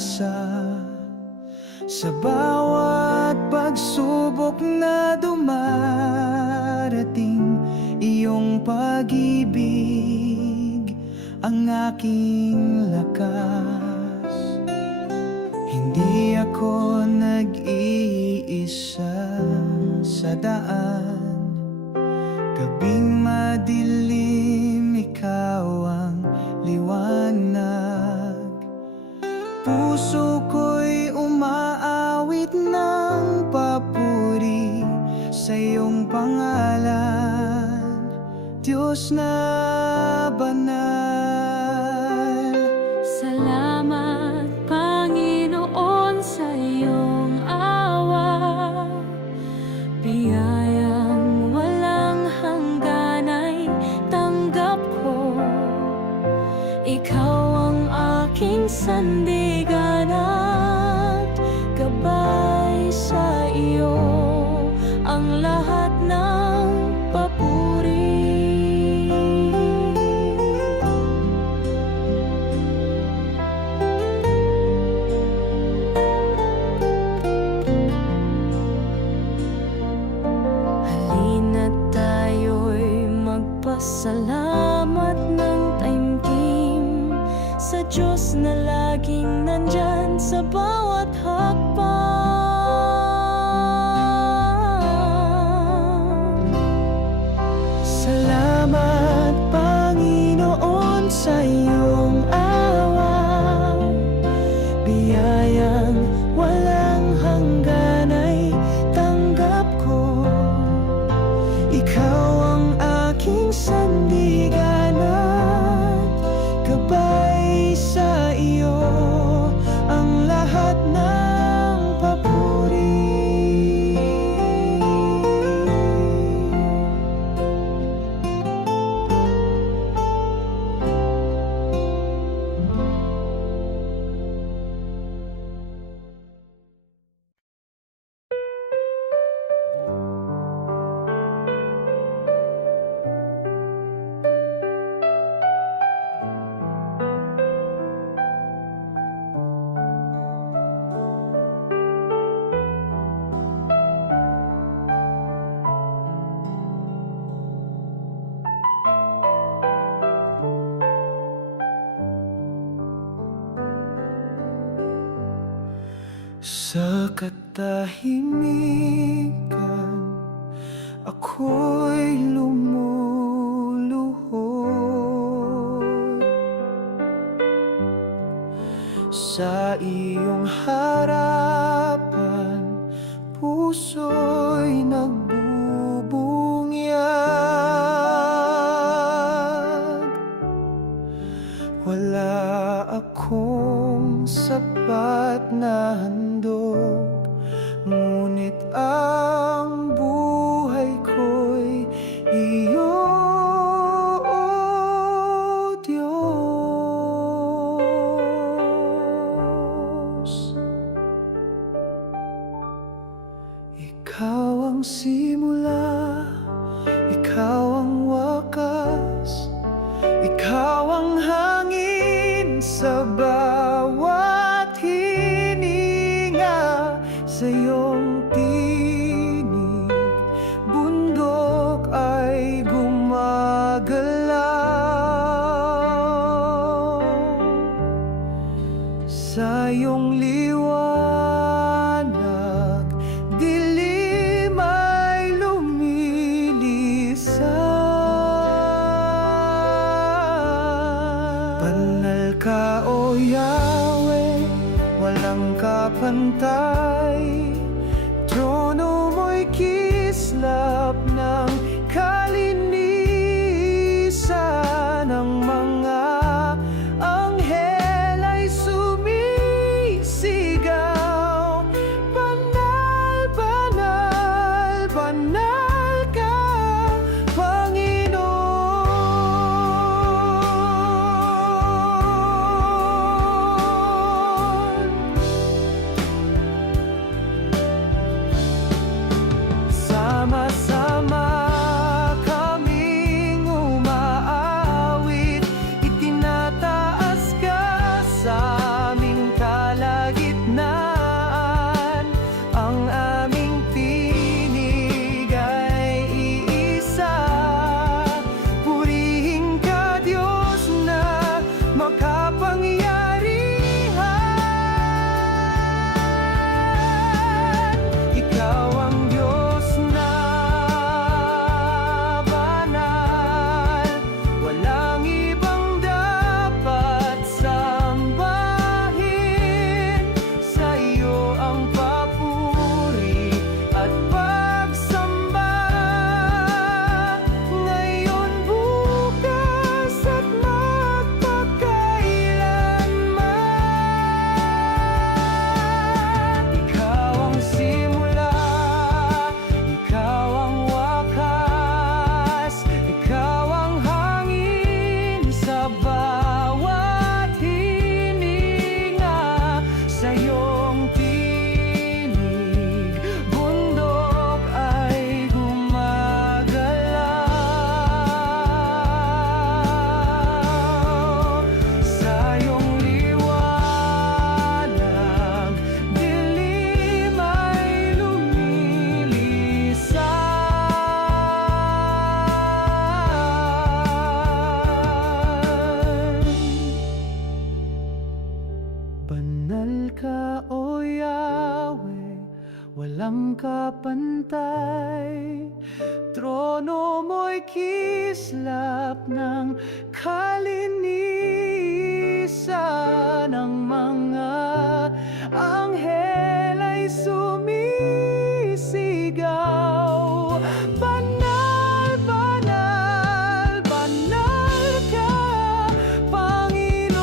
pag-asa sa bawat pagsubok na dumarating. Iyong pag-ibig ang aking lakas. Hindi ako nag-iisa sa daan. Gabing madilim, ikaw ang liwanag. Puso ko'y umaawit ng papuri sa iyong pangalan, Diyos na banal. Salamat, Panginoon, sa iyong awa. Biyayang walang hanggan ay tanggap ko. Ikaw ang aking sandigan at gabay. Sa iyo ang lahat ng papuri. Halina't tayo'y magpasalamat ng taimtim sa Diyos na laging nandyan sa bawat hakbang. Salamat, Panginoon, sa iyong awa. Biyayang walang hanggan ay tanggap ko. Ikaw ang aking sandigan at gabay. Sa iyo ang lahat ng papuri. Sa katahimikan, ako'y lumuluhod. Sa iyong harapan, puso'y nagbubunyag. Wala akong sapat na handog, ngunit ang buhay ko'y iyo, O Diyos. Ikaw ang simula, ikaw ang wakas, ikaw ang hangin sa bawat hininga. Sa iyong tinig, bundok ay gumagalaw. Sa iyong liwanag, dilim ay lumilisan. Banal ka, O Yahweh, walang kapantay. Trono mo'y kislap ng kalinisan. Ang mga anghel ay sumisigaw, banal, banal, banal ka, Panginoon. pantay. Trono mo'y kislap ng kalinisan. Ang mga anghel ay sumisigaw. Banal, banal, banal ka, Panginoon.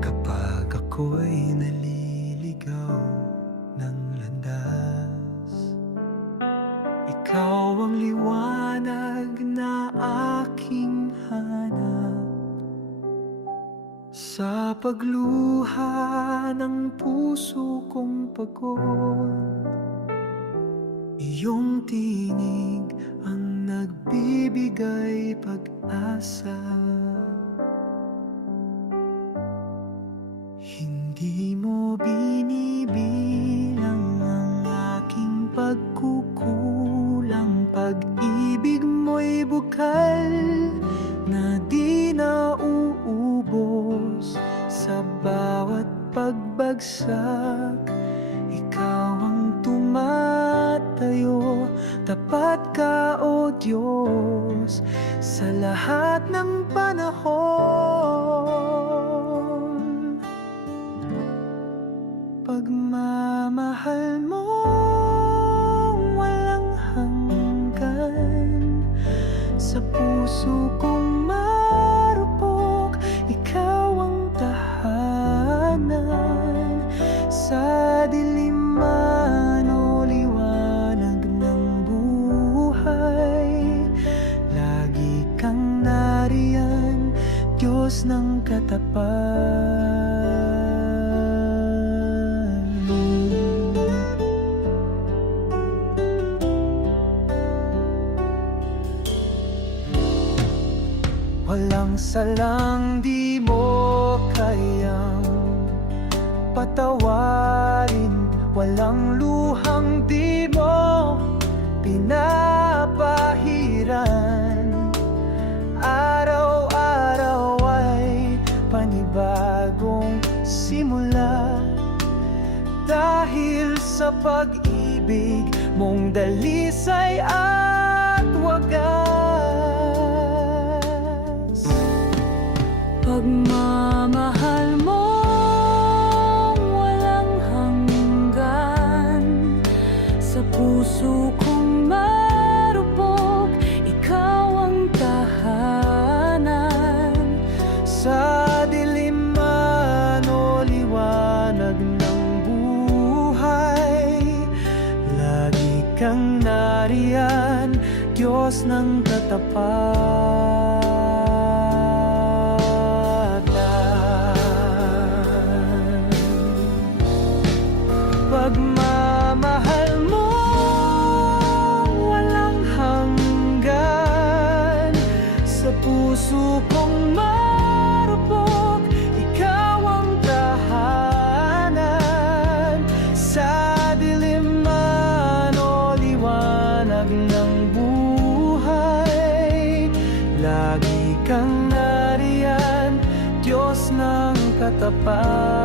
Kapag ako'y naliligaw ng landas, ikaw ang liwanag na aking hanap. Sa pagluha ng puso kong pagod, iyong tinig ang nagbibigay pag-asa. Hindi mo binibilang ang aking pagkukulang. Pag-ibig mo'y bukal na di nauubos. Sa bawat pagbagsak, ikaw ang tumatayo. Tapat ka, O Diyos, sa lahat ng panahon. Pagmamahal mo walang hanggan. Sa puso kong marupok, ikaw ang tahanan. Sa dilim man o liwanag ng buhay, lagi kang nariyan, Diyos ng katapat. Walang salang di mo kayang patawarin. Walang luhang di mo pinapahiran. Araw-araw ay panibagong simula, dahil sa pag-ibig mong dalisay at wagas. Pagmamahal mo walang hanggan. Sa puso kong marupok, ikaw ang tahanan. Sa dilim man o liwanag ng buhay, lagi kang nariyan, Diyos ng katapatan. Pagmamahal mo walang hanggan. Sa puso kong marupok, ikaw ang tahanan. Sa dilim man o liwanag ng buhay, lagi kang nariyan, Diyos ng katapatan.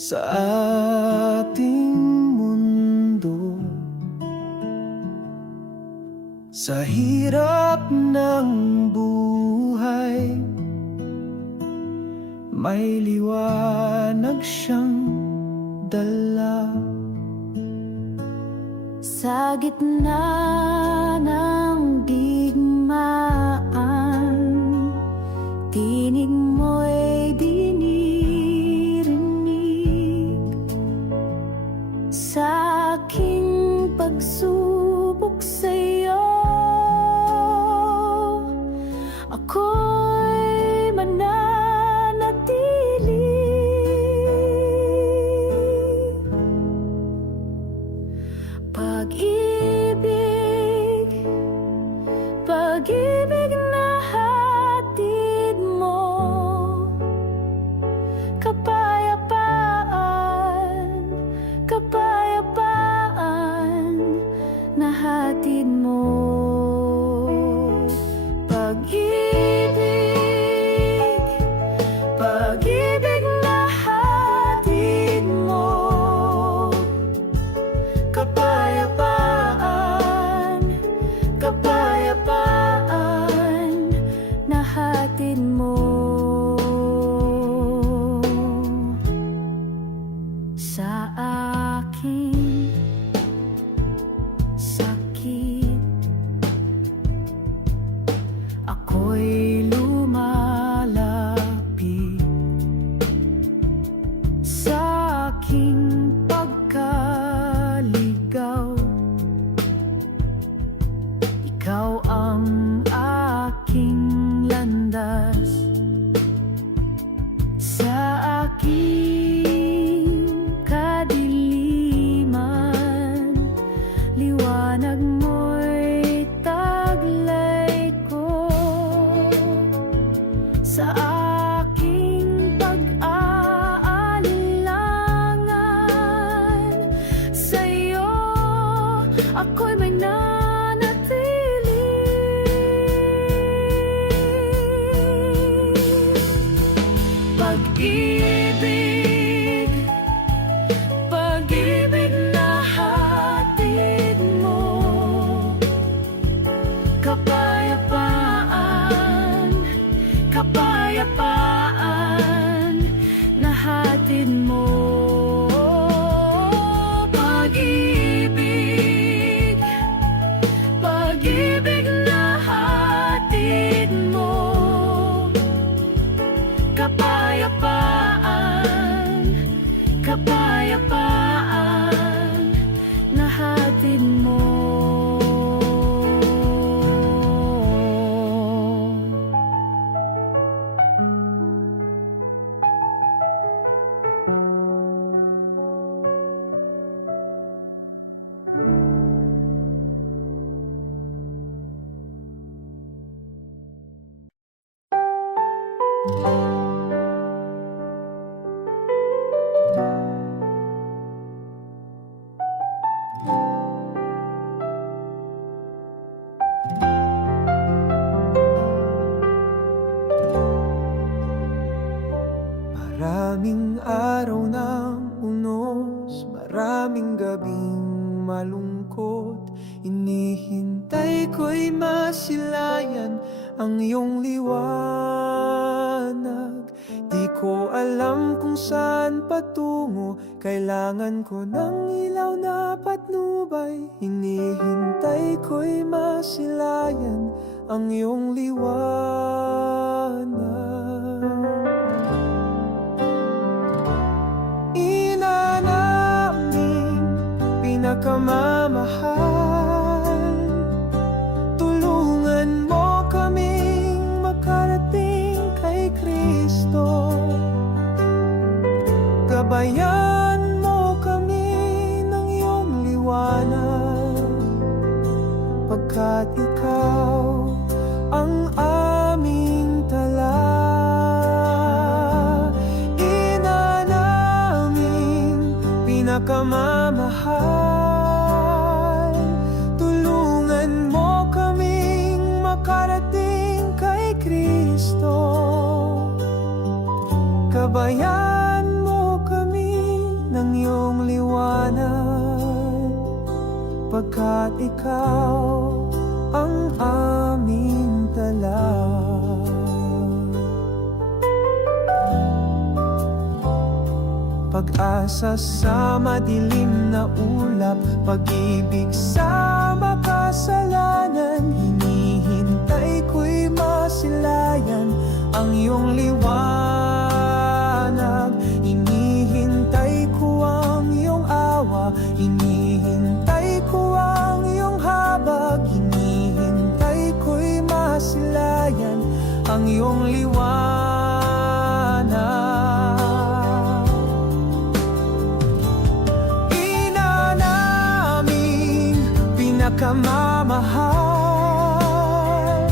sa ating mundo. Sa hirap ng buhay, may liwanag siyang dala. Sa gitna ng digmaan, tinig mo'y dinirinig. Sa aking pagsubok sa'yo, ako'y mananatili. Pag-ibig, pag-ibig na hatid mo, kapayapaan, kapayapaan na hatid mo. Pag-ibig, pag-ibig na hatid mo, kapayapaan, kapayapaan na hatid mo. Sa aking sakit, ako'y lumalapit. Sa aking pagkaligaw, ikaw ang aking landas. Sa aking kadiliman, liwanag mo'y taglay ko. Sa aking pag-aalinlangan, sa'yo ako'y may nanatili. Pag-ibig, pag-ibig na hatid mo, kapayapaan, kapayapaan na hatid mo. Pag-ibig, pag-ibig na hatid mo, kapayapaan, kapayapaan na hatid mo. Maraming araw ng unos, maraming gabing malungkot. Inihintay ko'y masilayan ang iyong liwanag. Di ko alam kung saan patungo, kailangan ko ng ilaw na patnubay. Inihintay ko'y masilayan ang iyong liwanag. Ina naming pinakamamahal, tulungan mo kaming makarating kay Kristo. Gabayan mo kami ng iyong liwanag, pagkat ikaw ang aming tala. Ina naming pinakamamahal, tulungan mo kaming makarating kay Kristo. Gabayan mo kami ikaw ang aming tala. Pag-asa sa madilim na ulap, pag-ibig sa makasalanan, hinihintay ko'y masilayan ang iyong liwanag. Hinihintay ko ang iyong awa, hinihintay ko ang iyong habag, hinihintay ko'y masilayan ang iyong liwanag. Pinakamamahal,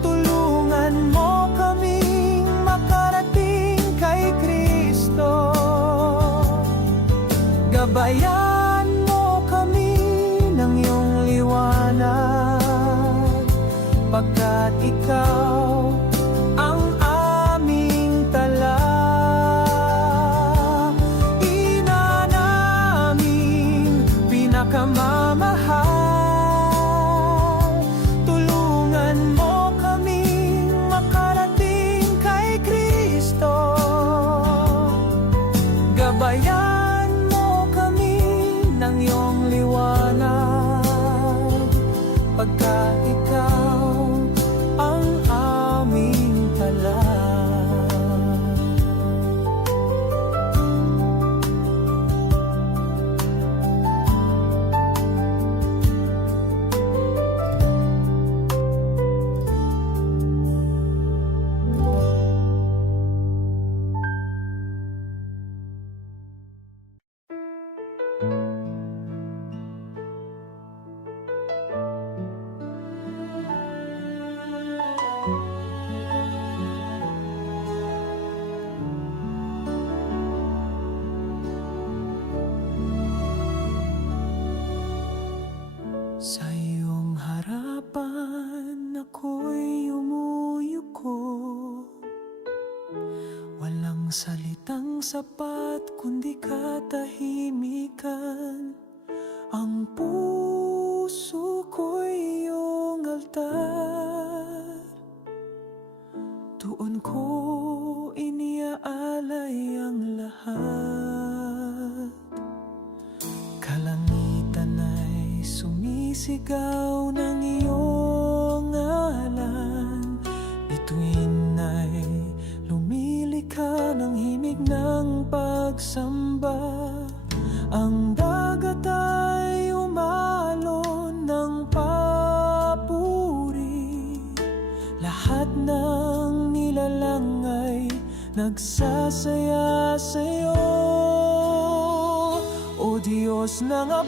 tulungan mo kaming makarating kay Kristo. Gabayan mo kami ng iyong liwanag, pagkat ikaw ang aming tala. Ina naming pinakamamahal, gabayan mo kami ng iyong liwanag, pagka ikaw ang aming tala. Sa iyong harapan ako'y umuyuko, walang salitang sapat kundi katahimikan. Ang puso ko'y iyong altar, doon ko iniaalay ang lahat. Kalangitan ay sumisigaw ng iyong ngalan, bituin ay lumilikha ng himig ng pagsamba. Ang dagat ay umalon ng papuri, lahat ng nilalang ay nagsasaya sa'yo. O Diyos ng apoy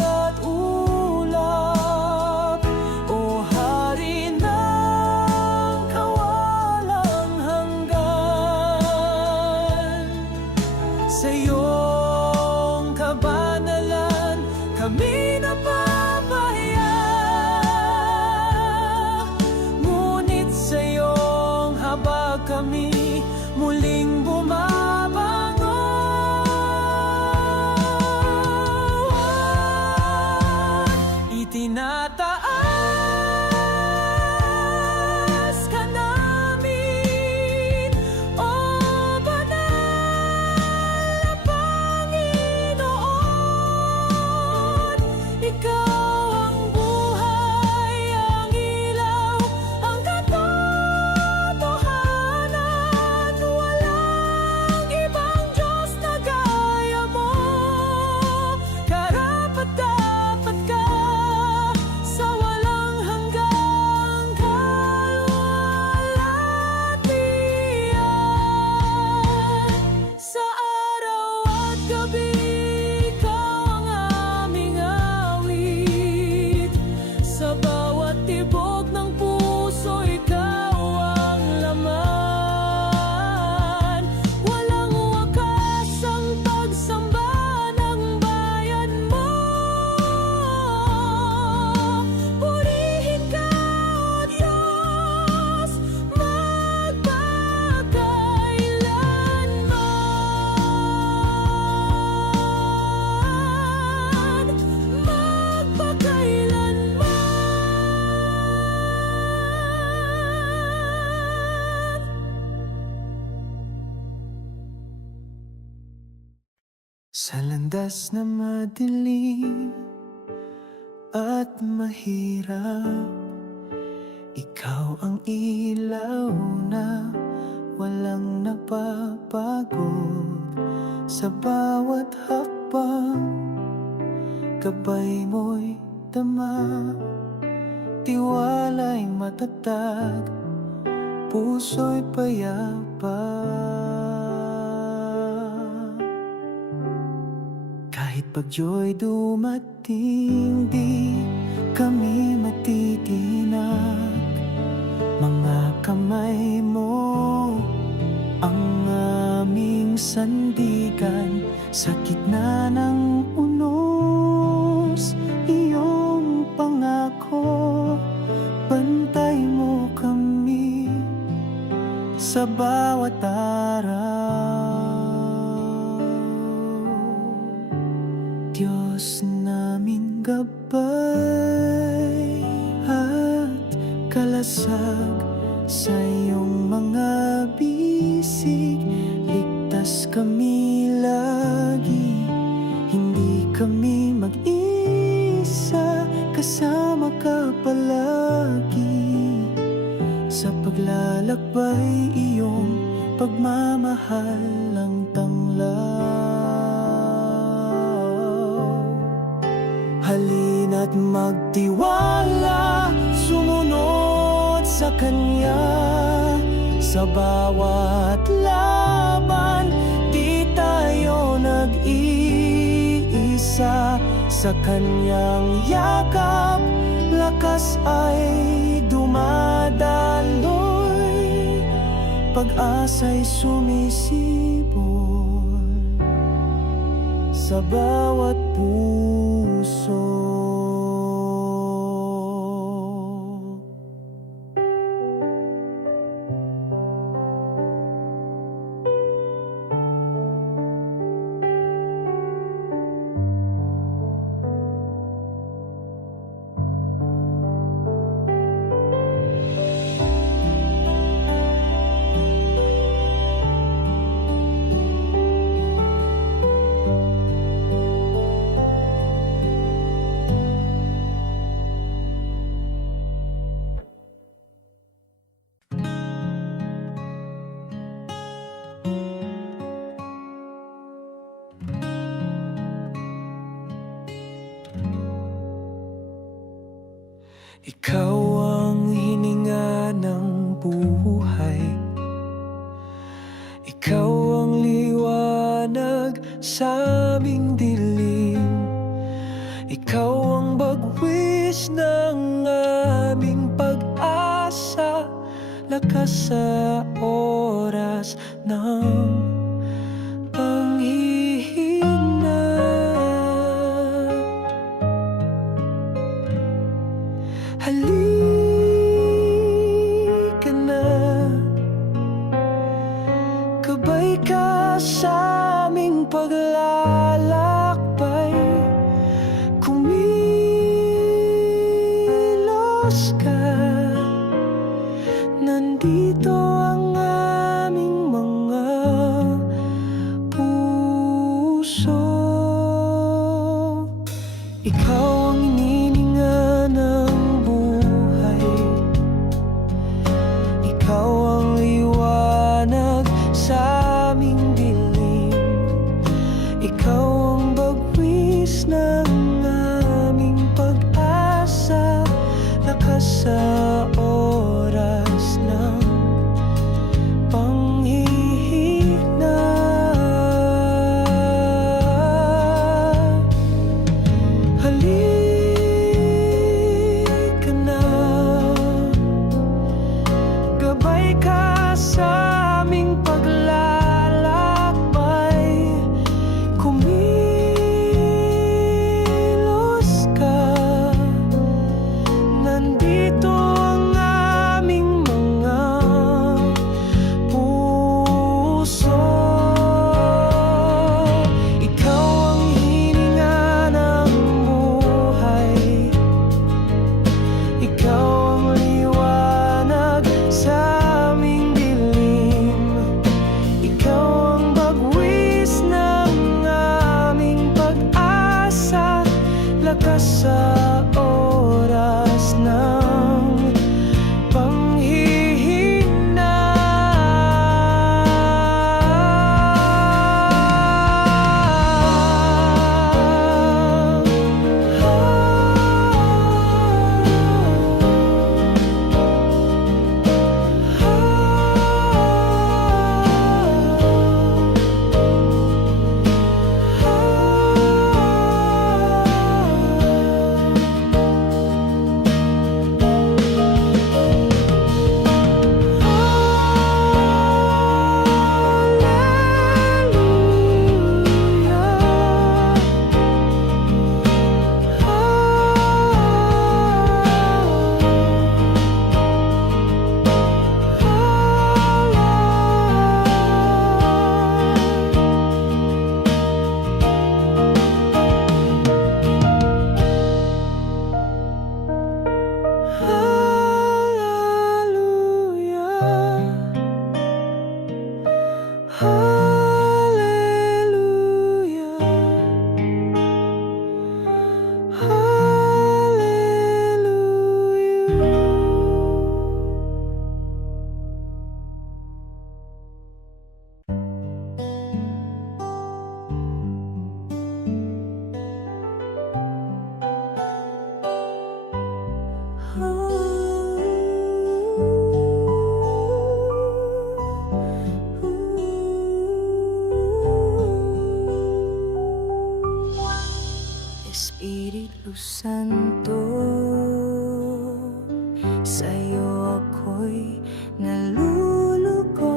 at ulap, o Hari ng kawalang hanggan, sa iyong kabanalan kami napapahaya, ngunit sa iyong habag kami muling bumabangon. Sa landas na madilim at mahirap, ikaw ang ilaw na walang napapagod. Sa bawat hakbang, gabay mo'y dama, tiwala'y matatag, puso'y payapa. Kahit bagyo'y dumating, di kami matitinag. Mga kamay mo ang aming sandigan. Sa gitna ng unos, iyong pangako, bantay mo kami sa bawat araw. Diyos namin gabay at kalasag sa iyong mga bisig. Ligtas kami lagi, hindi kami mag-isa, kasama ka palagi. Sa paglalakbay, iyong pagmamahal ang tanglaw. Halina't magtiwala, sumunod sa Kanya. Sa bawat laban, di tayo nag-iisa. Sa Kanyang yakap, lakas ay dumadaloy, pag-asa'y sumisibol sa bawat puso. Ikaw ang hininga ng buhay, ikaw ang liwanag sa aming dilim, ikaw ang bagwis ng aming pag-asa, lakas sa oras ng panghihina. Halika na, gabay ka sa aming paglalakbay. Kumilos ka, nandito ang aming mga puso. Ikaw ang inininga ng buhay, ikaw ang liwanag sa aming dilim, ikaw ang bagwis ng aming pag-asa, lakas sa oras ng panghihina. Halika na, gabay ka sa aming paglalakbay. Santo, sa'yo ako'y nalulugod.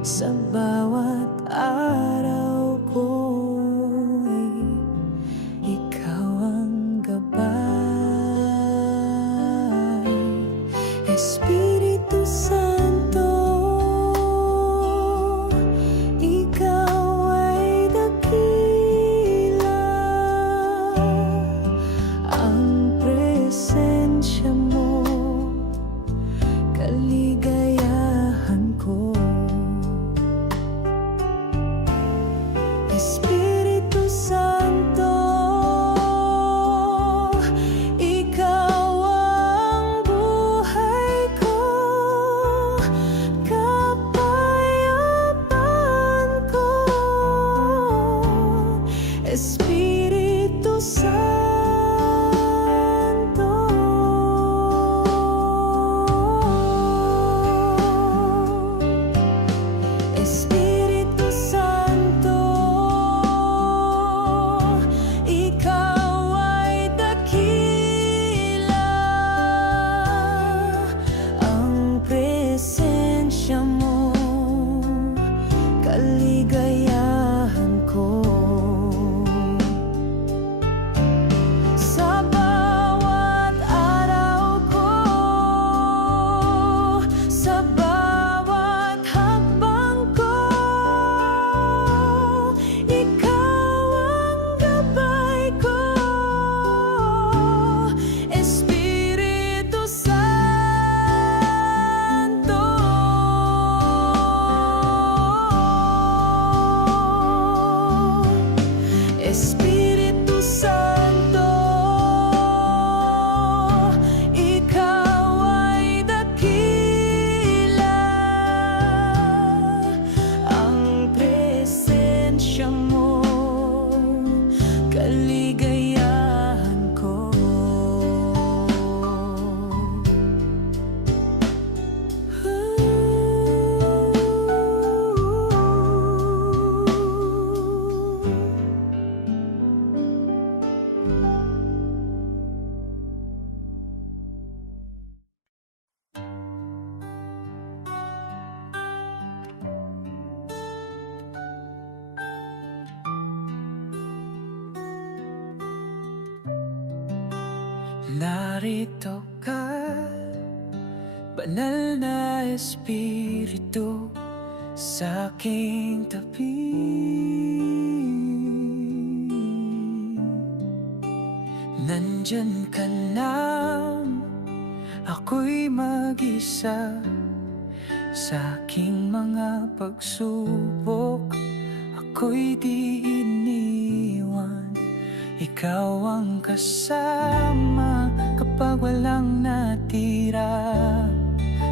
Sa bawat araw ko'y ikaw ang gabay. Espiritu Santo, ikaw ay dakila. Ang presensya mo, kaligayahan ko. Espiritu Santo, ikaw ang buhay ko, kapayapaan ko. Espiritu Santo, Espiritu Santo, ikaw ay dakila. Ang presensya mo, kaligayahan ko. Sa bawat araw ko, sa bawat hakbang ko, ikaw ang gabay ko. Espiritu Santo, Espiritu Santo, ikaw ay dakila. Ang presensya mo, kaligayahan ko. Narito ka, banal na Espiritu, sa aking tabi. Nandyan ka lang, ako'y mag-isa. Sa aking mga pagsubok, ako'y di iniwan. Ikaw ang kasama kapag walang natira.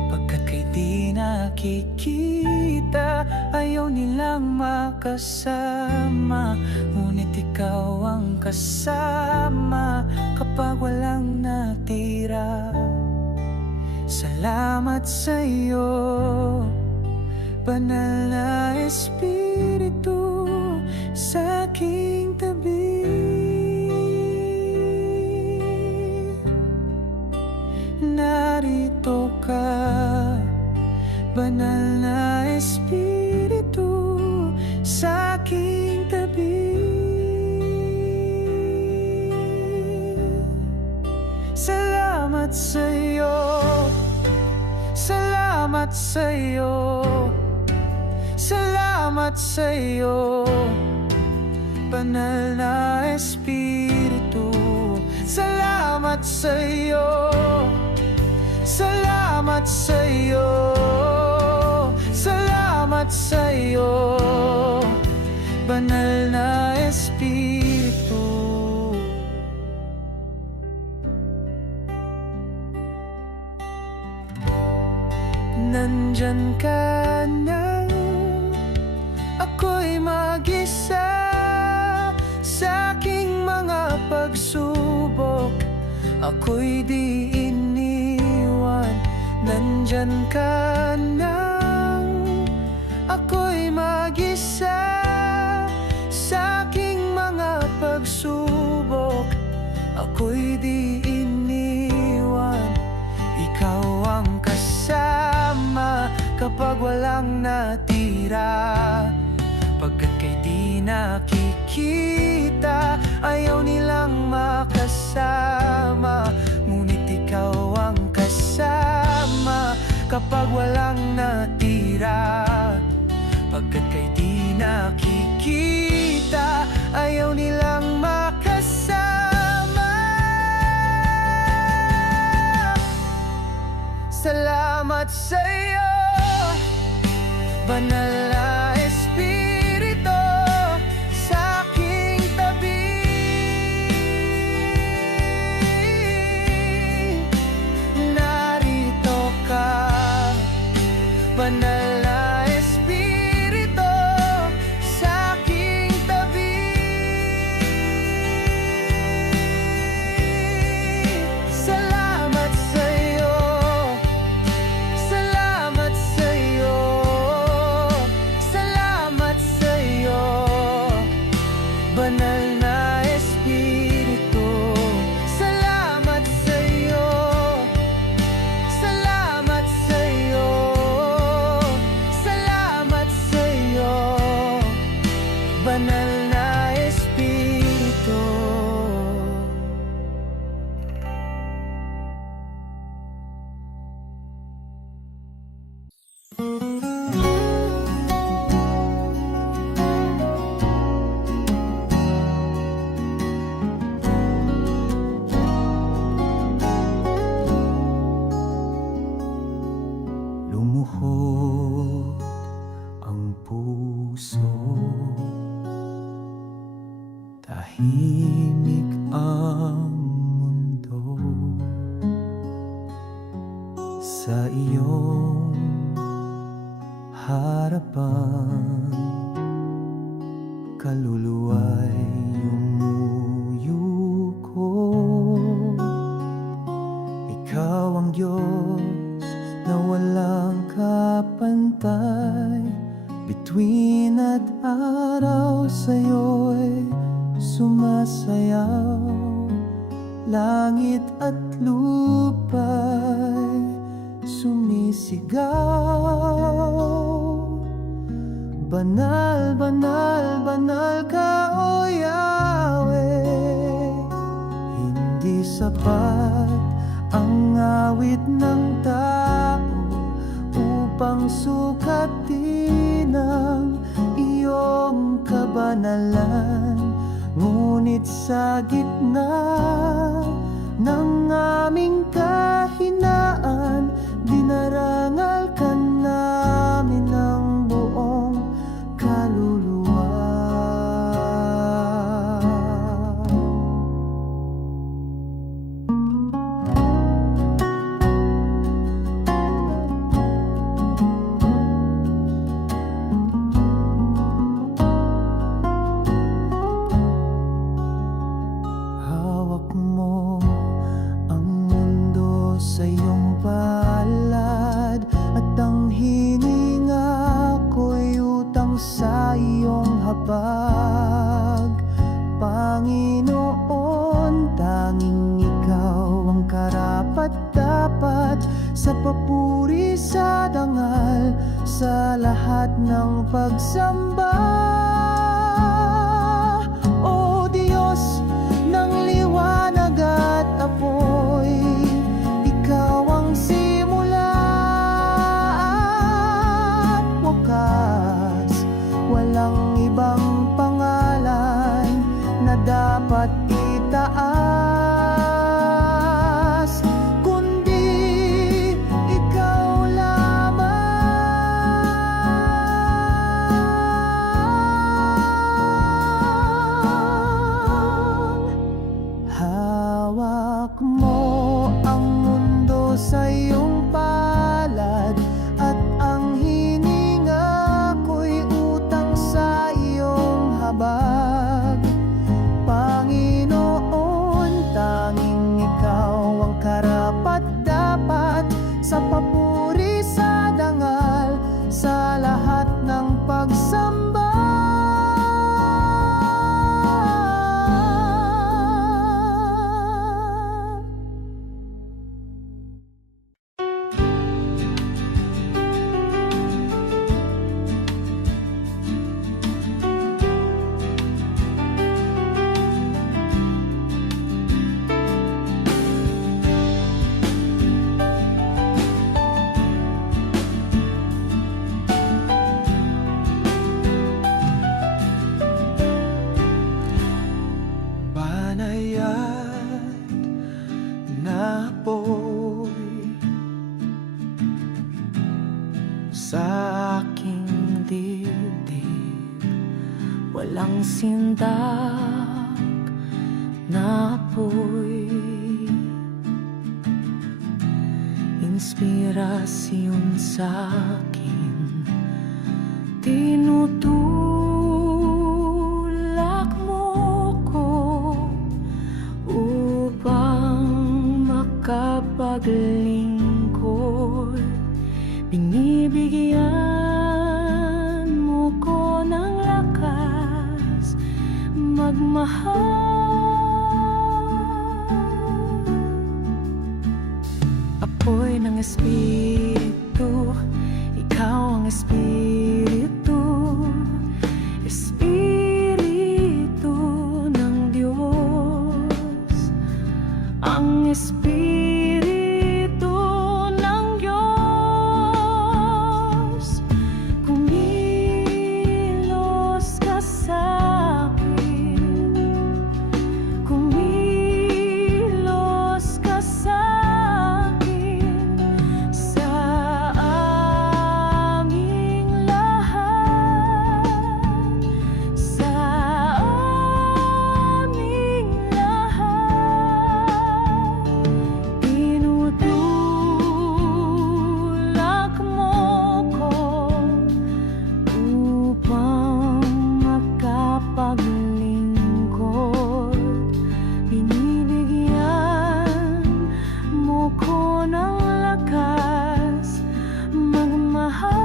Pagkat kay di nakikita, ayaw nilang makasama. Ngunit ikaw ang kasama kapag walang natira. Salamat sa'yo, banal na Espiritu, sa aking tabi. Narito ka, banal na Espiritu, sa aking tabi. Salamat sa'yo, salamat sa'yo, salamat sa'yo, banal na Espiritu. Salamat sa'yo, salamat sa'yo, salamat sa'yo, banal na Espiritu. Nandyan ka na, ako'y mag-isa. Sa aking mga pagsubok, ako'y di iniwan. Nandyan ka lang, ako'y mag-isa. Sa aking mga pagsubok, kapag walang natira. Pagkat kay di nakikita, ayaw nilang makasama, ngunit ikaw ang kasama kapag walang natira. Pagkat kay di nakikita, ayaw nilang makasama. Salamat sa'yo, banal na Espiritu, sa aking tabi. Narito ka, banal na Espiritu, sa aking tabi. Salamat sa'yo, salamat sa'yo, salamat sa'yo, banal na Espiritu. Salamat sa'yo, salamat sa'yo, salamat sa'yo, banal na Espiritu. Lumuhod ang puso, tahimik ang mundo, sa iyong harapan. Kaluluwa'y yumuyuko, ikaw ang Diyos na walang kapantay. Bituin at araw sa'yo'y sumasayaw, langit at lupa'y sumisigaw. Banal, banal, banal ka, O Yahweh. Hindi sapat ang awit ng tao upang sukatin ang iyong kabanalan. Ngunit sa gitna ng aming kahinaan, dinarangal ka namin ng buong kaluluwa. Hawak mo ang mundo sa iyong palad, at ang hininga ko'y utang sa iyong habag. Panginoon, tanging ikaw ang karapat-dapat sa papuri, sa dangal, sa lahat ng pagsamba. O Diyos ng liwanag at apoy, ikaw ang simula at wakas. Walang ibang pangalan na dapat itaas, kundi ikaw lamang. Hawak mo ang mundo sa iyong palad, at ang hininga ko'y utang sa iyong habag. Panginoon, walang sindak na apoy, inspirasyon sa'kin, tinutulak mo ko upang makapaglingkod. Binibigyan mo ko ng lakas magmahal. Apoy ng Espiritu, ikaw ang Espiritu, Espiritu ng Diyos, ang Espiritu ng Diyos. Kumilos ka sa'kin, kumilos ka sa'kin, sa aming lahat, sa aming lahat. Tinutulak mo ko upang makapaglingkod. Binibigyan mo ko ng lakas magmahal.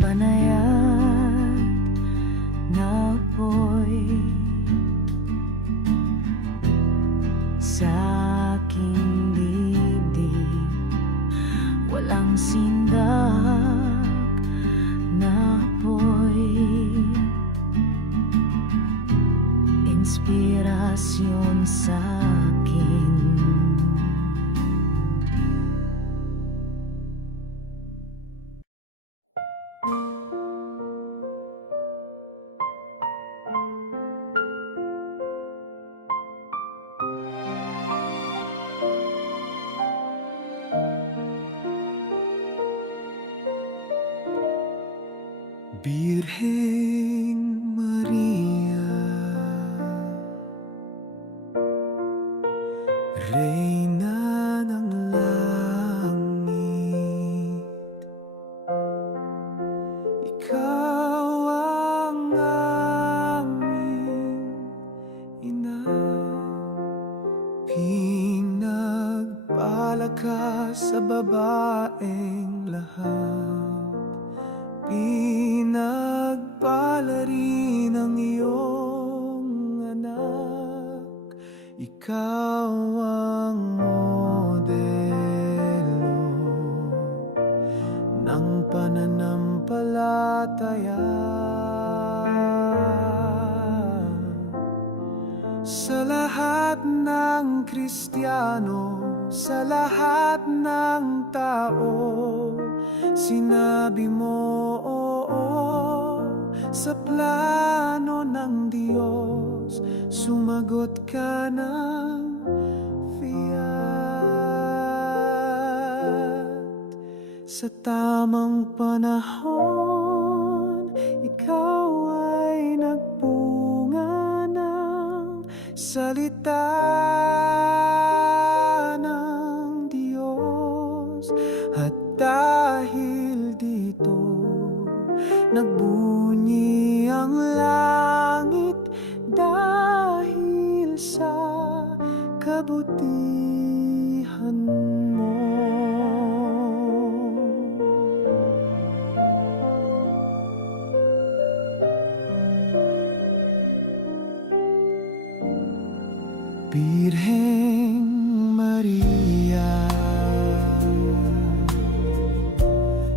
Banayad na apoy sa aking dibdib, walang sindak na apoy, inspirasyon sa'kin. Birheng Maria, Reyna ng langit, ikaw ang aming ina. Pinagpala ka sa babaeng lahat, pinagpala rin ang iyong anak. Ikaw ang modelo ng pananampalataya. Sa lahat ng Kristiyano, sa lahat ng tao, sinabi mo oo sa plano ng Diyos. Sumagot ka ng fiat. Sa tamang panahon, ikaw ay nagbunga ng salita ng Diyos. At dahil dito, nagbunyi ang langit dahil sa kabutihan mo. Birheng Maria,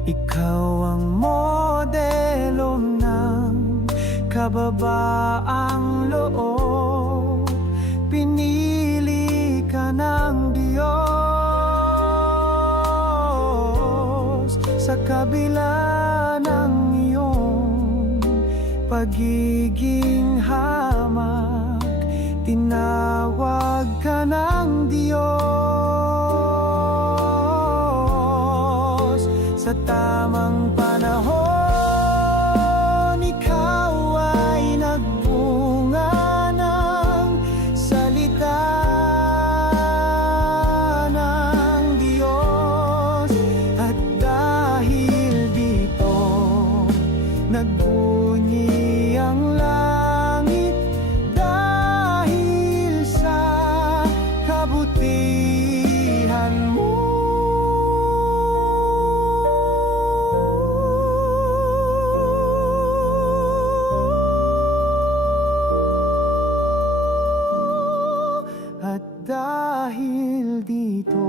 ikaw ang modelo ng kababaang loob, pinili ka ng Diyos. Sa kabila ng iyong pagiging hamak, tinawag ka ng Diyos. Sa tamang panahon, ikaw ay nagbunga ng salita ng Diyos. At dahil dito, nagbunyi ang langit dahil sa kabutihan mo. At dahil dito,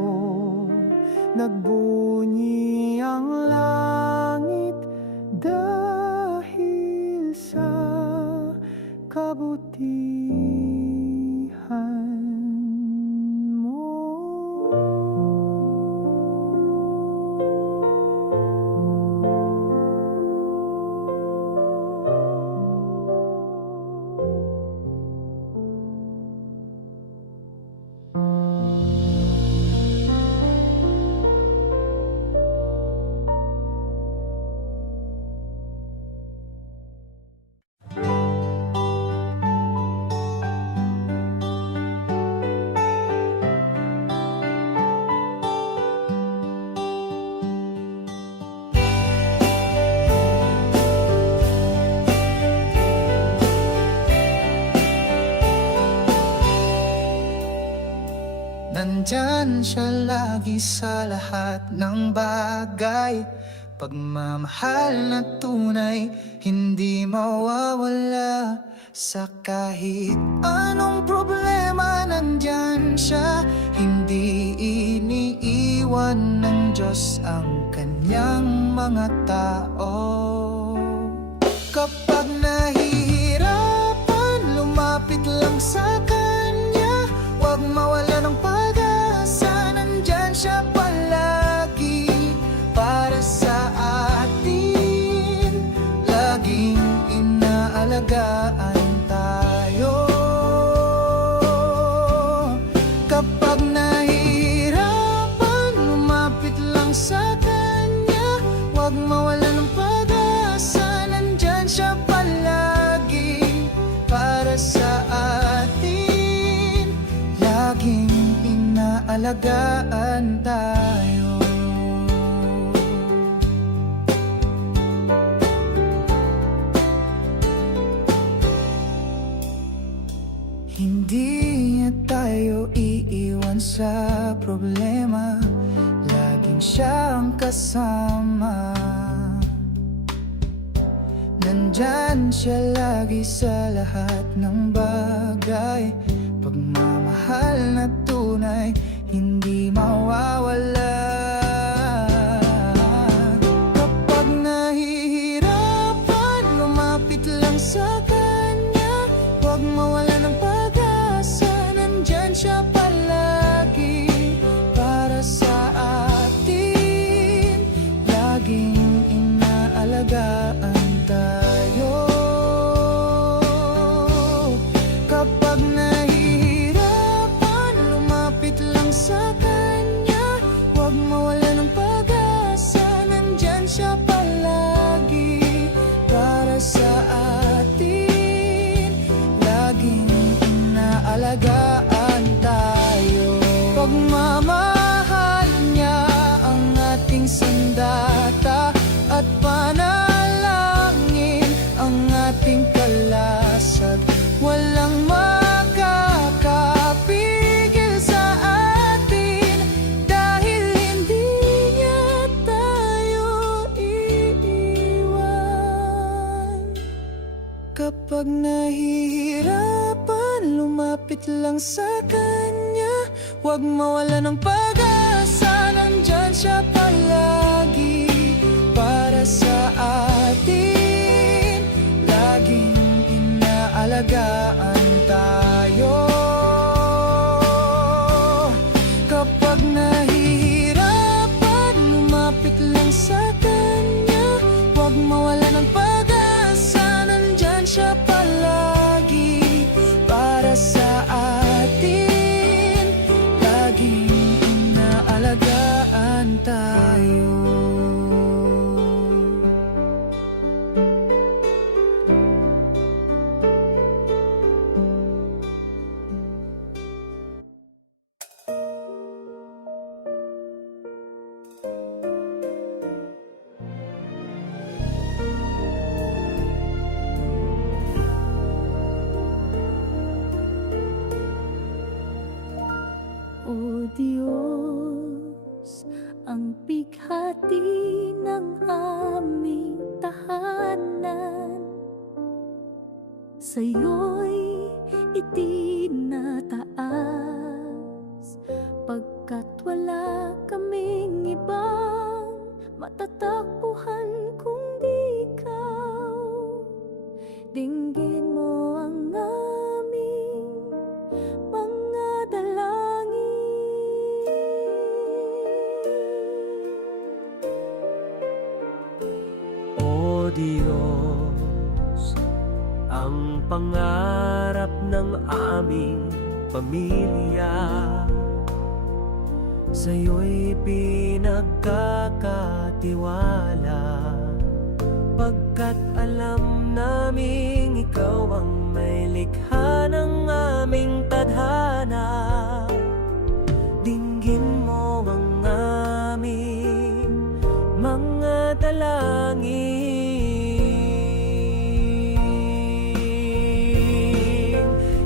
nagbunyi ang langit dahil sa kabutihan mo. Nandyan siya lagi sa lahat ng bagay. Pagmamahal na tunay, hindi mawawala. Sa kahit anong problema, nandyan siya. Hindi iniiwan ng Diyos ang kanyang mga tao. Kapag nahihirapan, lumapit lang sa Kanya. Huwag mawala ng pag-asa, nandyan siya palagi para sa atin. Laging inaalagaan tayo. Kapag nahihirapan, lumapit lang sa Kanya. Huwag mawala ng pag-asa, nandyan siya palagi para sa atin. Laging inaalagaan tayo. Hindi niya tayo iiwan sa problema. Laging siya ang kasama. Nandyan siya lagi sa lahat ng bagay. Pagmamahal na tunay, hindi mawawala. Kapag nahihirapan, lumapit lang sa Kanya. Huwag mawala ng pag-asa, nandyan siya palagi para sa atin. Laging inaalagaan tayo. Kapag nahihirapan, lumapit lang sa Kanya. Huwag mawala ng pag-asa, nandyan siya palagi para sa atin. Laging inaalagaan tayo. Pagmamahal niya ang ating sandata, at panalangin ang ating kalasag. Walang makakapigil sa atin, dahil hindi niya tayo iiwan. Kapag nahihirapan, lumapit lang sa Kanya. Huwag mawala ng pag-asa, nandyan siya palagi para sa atin. Laging Diyos, ang bighati ng aming tahanan, sa'yo'y itinataas, pagkat wala kaming ibang matatakbuhan kundi ikaw. Dinggin mo ang aming mga dalangin. O Diyos, ang pangarap ng aming pamilya, sa'yo'y pinagkakatiwala, pagkat alam naming ikaw ang may likha ng aming tadhana. Dinggin mo ang aming mga dalangin.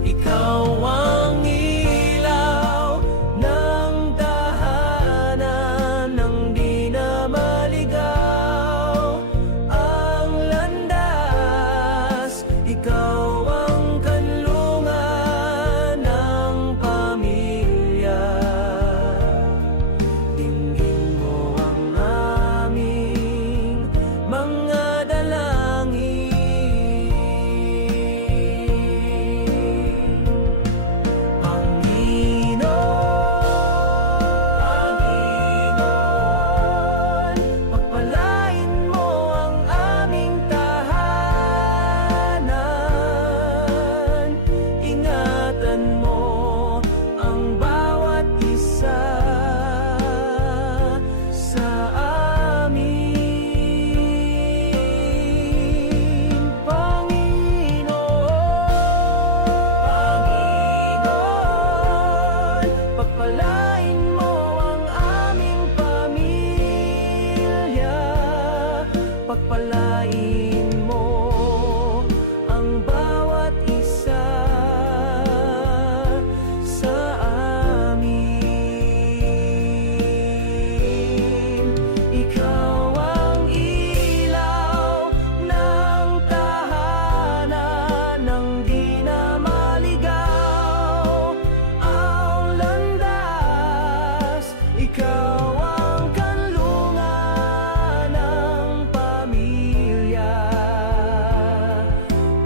Ikaw ang ilaw ng tahanan, ng di na maligaw ang landas. Ikaw ang kanlungan ng pamilya. Dinggin mo ang aming mga dalangin. Panginoon, pagpalain mo ang aming tahanan. Ingatan mo ang bawat isa sa amin. Panginoon, pagpalain mo ang aming pamilya. Pagpalain mo ang bawat isa sa amin. Ikaw ang ilaw ng tahanan, ng di na maligaw ang landas. Ikaw ang kanlungan ng pamilya.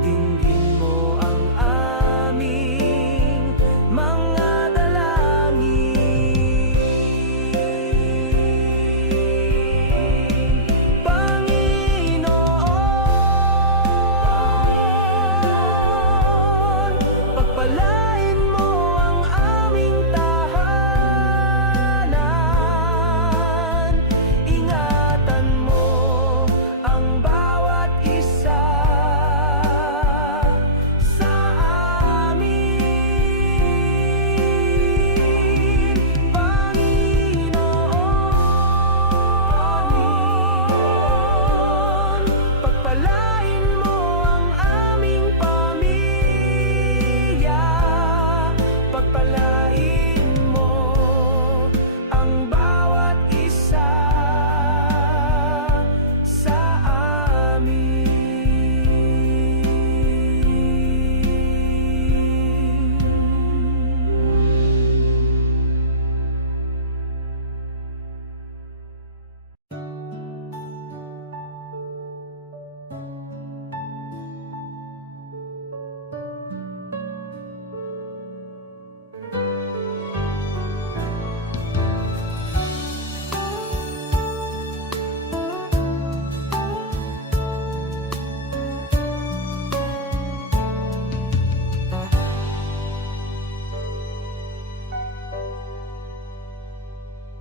Dinggin mo ang aming mga dalangin. Panginoon, pagpalain mo ang aming tahanan. Ingatan mo ang bawat isa sa amin. Panginoon, pagpalain mo ang aming pamilya. Pagpalain mo ang bawat isa sa amin.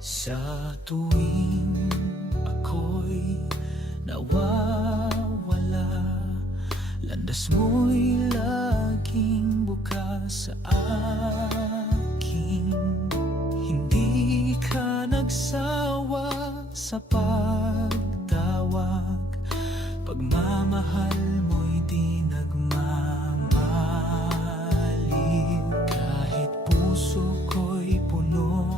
Sa tuwing ako'y nawawala, landas mo'y laging bukas sa akin. Hindi ka nagsawa sa pagtawag, pagmamahal mo'y di nagmamaliw. Kahit puso ko'y puno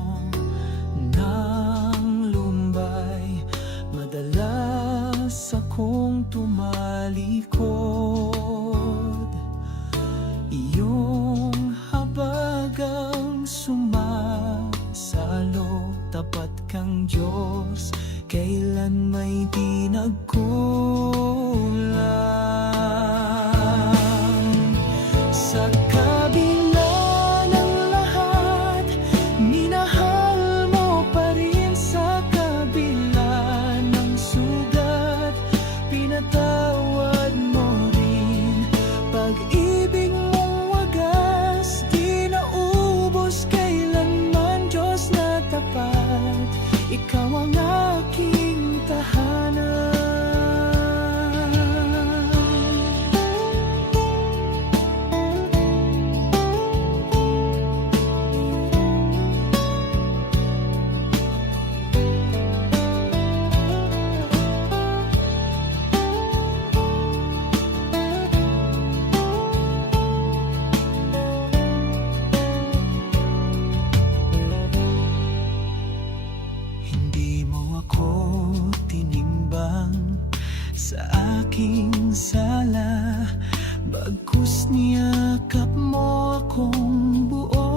likod. Iyong habagang sumasalo, tapat kang Diyos, kailan may di nagkulang. Sa kabila ng lahat, minahal mo pa rin. Sa kabila ng sugat, pinatawad mo rin. Pag-ibig mong wagas, di naubos kailanman. Diyos na tapat, ikaw ang aking tahanan. Hindi mo ako tinimbang sa aking sala, bagkus niyakap mo akong buo.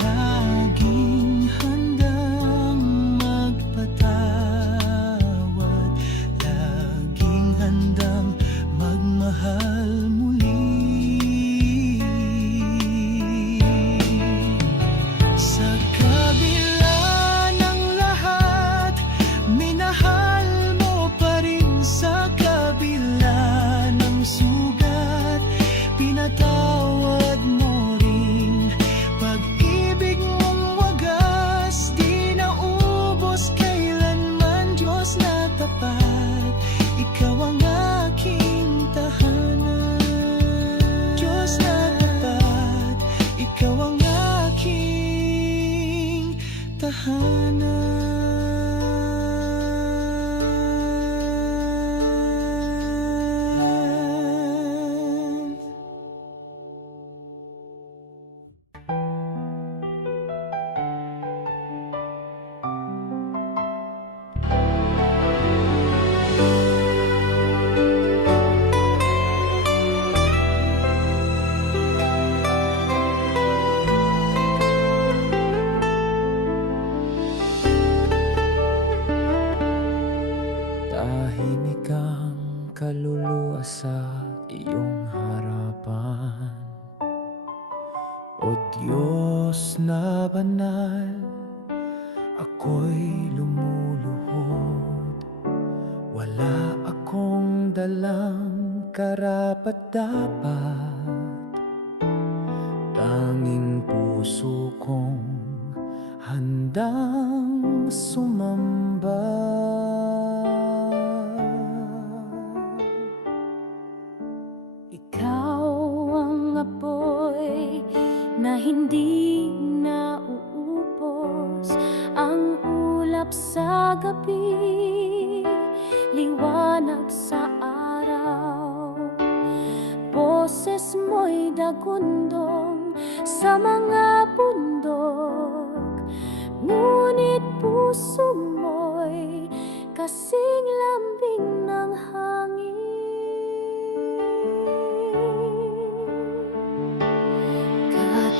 Laging handang magpatawad, laging handang magmahal muli. Sa kabila ng lahat, minahal mo pa rin. Sa kabila ng sugat, pinatawad mo rin. Pag-ibig mong wagas, di naubos kailanman. Diyos na tapat, ikaw ang aking tahanan. Diyos na tapat, ikaw ang aking tahanan. Tahimik ang kaluluwa sa iyong harapan. O Diyos na banal, ako'y lumuluhod. Wala akong dalang karapat-dapat, tanging puso kong handang sumamba. Ikaw ang apoy na hindi nauubos, ang ulap sa gabi, liwanag sa araw. Boses mo'y dagundong sa mga bundok, ngunit puso mo'y kasing lambing ng hangin.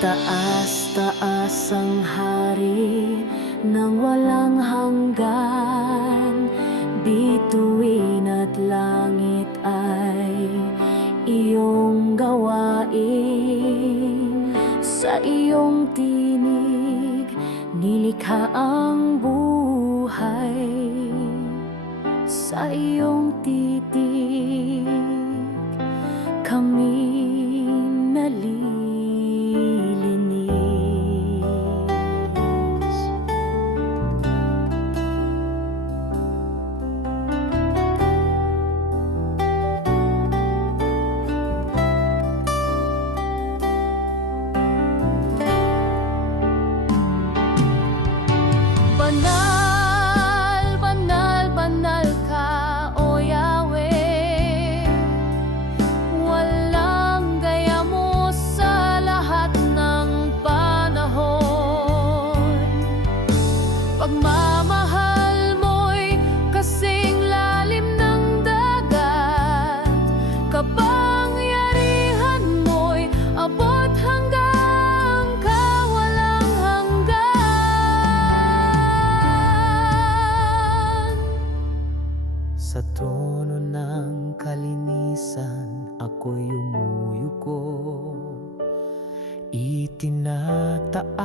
Kataas-taas ang hari ng walang hanggan, bituin at langit ay iyong gawain. Sa iyong tinig, nilikha ang buhay. Sa iyong titig, kami nalilinis. Banal, banal, banal ka, O Yahweh.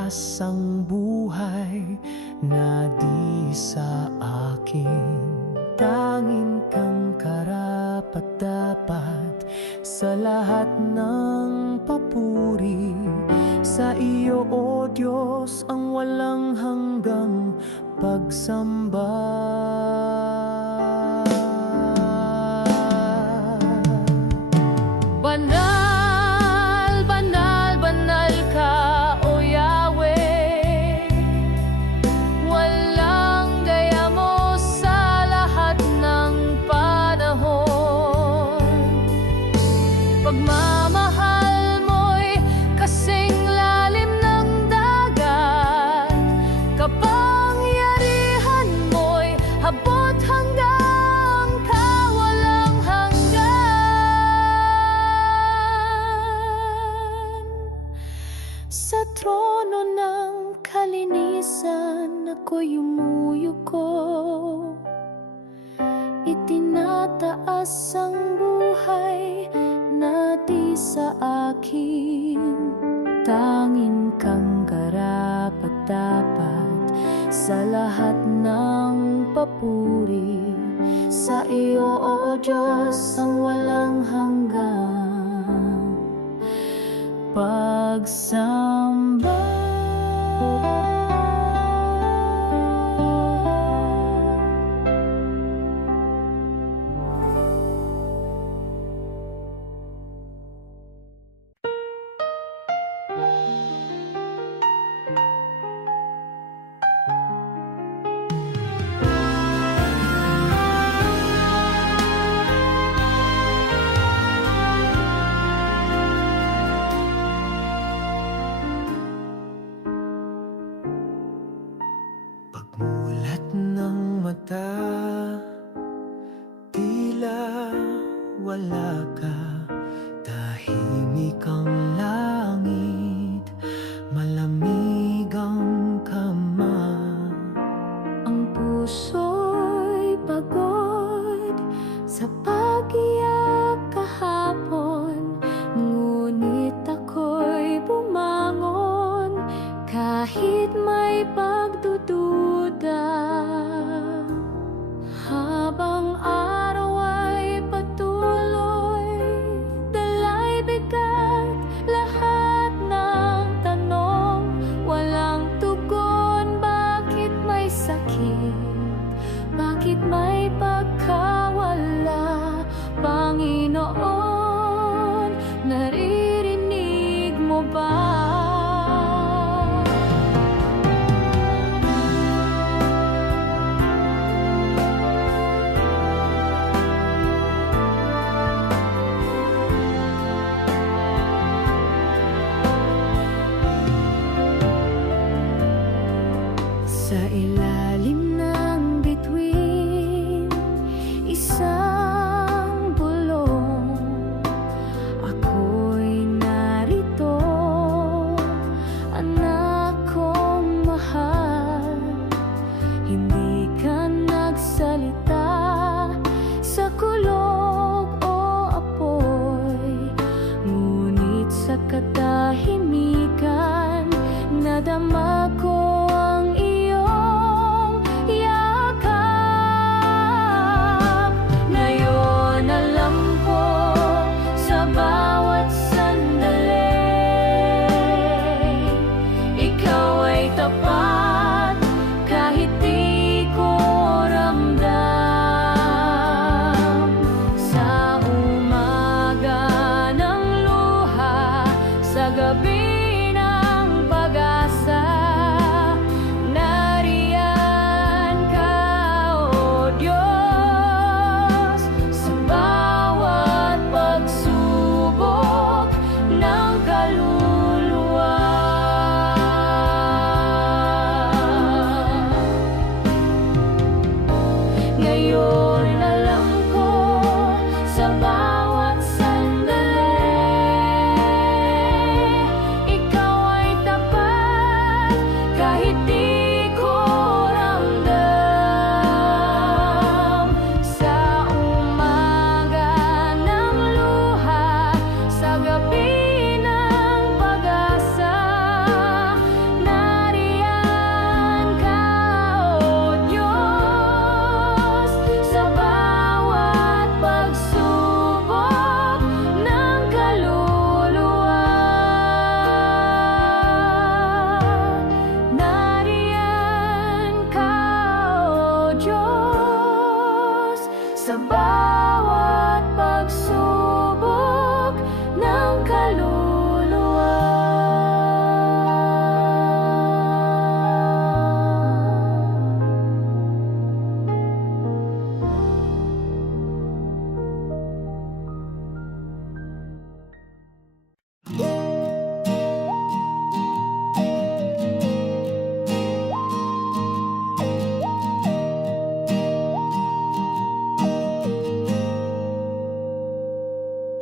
taas ang buhay na di sa akin. Tangin kang karapat-dapat sa lahat ng papuri. Sa iyo, O Diyos, ang walang hanggang pagsamba. Banal, banal, banal ka, O Yahweh. Walang gaya mo sa lahat ng panahon. Pagmamahal mo'y kasing lalim ng dagat. Kapangyarihan mo'y abot hanggang kawalang hanggan. Sa trono ng kalinisan ako'y umuyuko. Itinataas ang buhay na di sa akin. Tangin kang karapat-dapat sa lahat ng papuri. Sa iyo, O Diyos, ang walang hanggang pagsamba. Pagmulat ng mata, tila wala ka. Tahimik ang langit, malamig ang kama. Ang puso'y pagod sa pag-iyak kahapon, ngunit ako'y bumangon kahit may pagdududa. Habang araw ay patuloy, dala'y bigat, lahat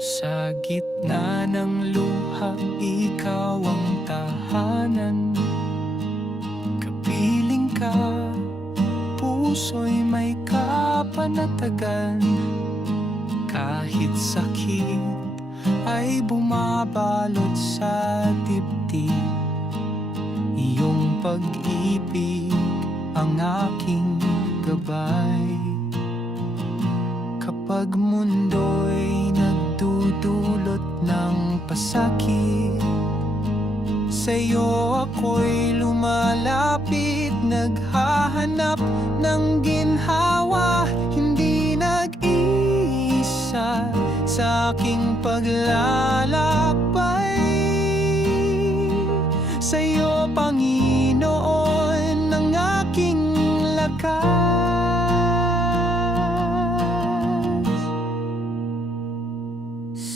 Sa gitna ng luha, ikaw ang tahanan. Kapiling ka, puso'y may kapanatagan. Kahit sakit ay bumabalot sa dibdib, iyong pag-ibig ang aking gabay. Kapag mundo'y nagdudulot ng pasakit, sa'yo ako'y lumalapit, naghahanap ng ginhawa, hindi nag-iisa sa aking paglalakbay. Sa'yo, Panginoon, ang aking lakas.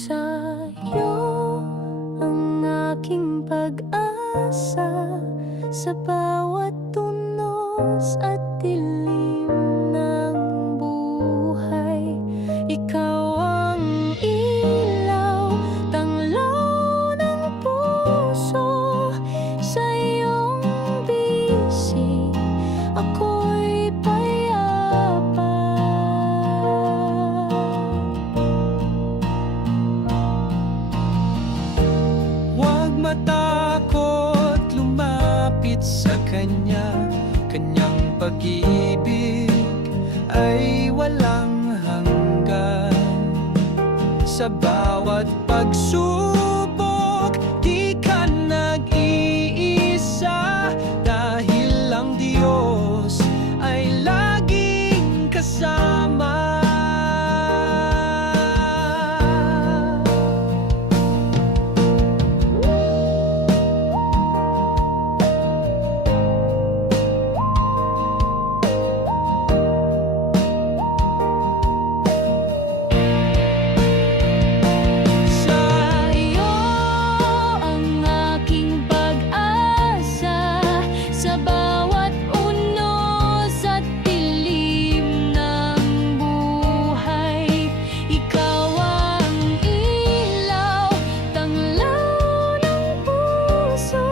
Sa'yo ang aking pag-asa, sa bawat tunos at dilim ng buhay. Ikaw ang ilaw, tanglaw ng puso. Sa iyong bisig ako'y payapa. Huwag matakot lumapit sa Kanya, Kanyang pag-ibig ay walang hanggan. Sa bawat pagsubok, di ka nag-iisa, dahil ang Diyos ay laging kasama. Sa'yo ang aking pag-asa, sa bawat unos at dilim ng buhay. Ikaw ang ilaw, tanglaw ng puso.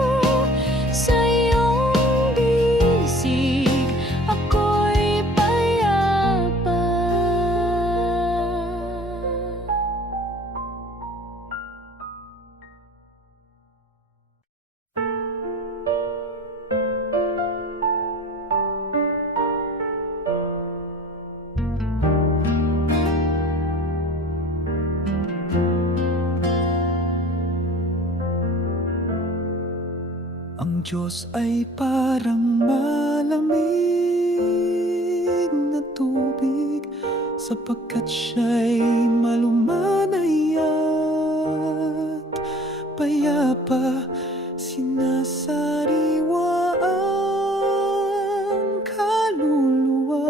Sa iyong bisig ako'y payapa. Ang Diyos ay parang malamig na tubig, sapagkat siya'y malumanay at payapa. Sinasariwa ang kaluluwa,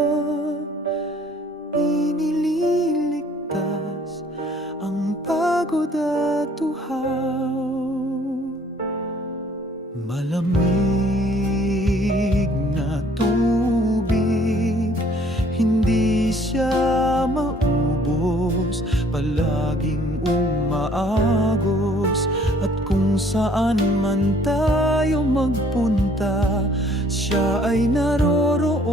inililigtas ang pagod at uhaw. Malamig na tubig, hindi siya maubos, palaging umaagos. At kung saan man tayo magpunta, siya ay naroroon.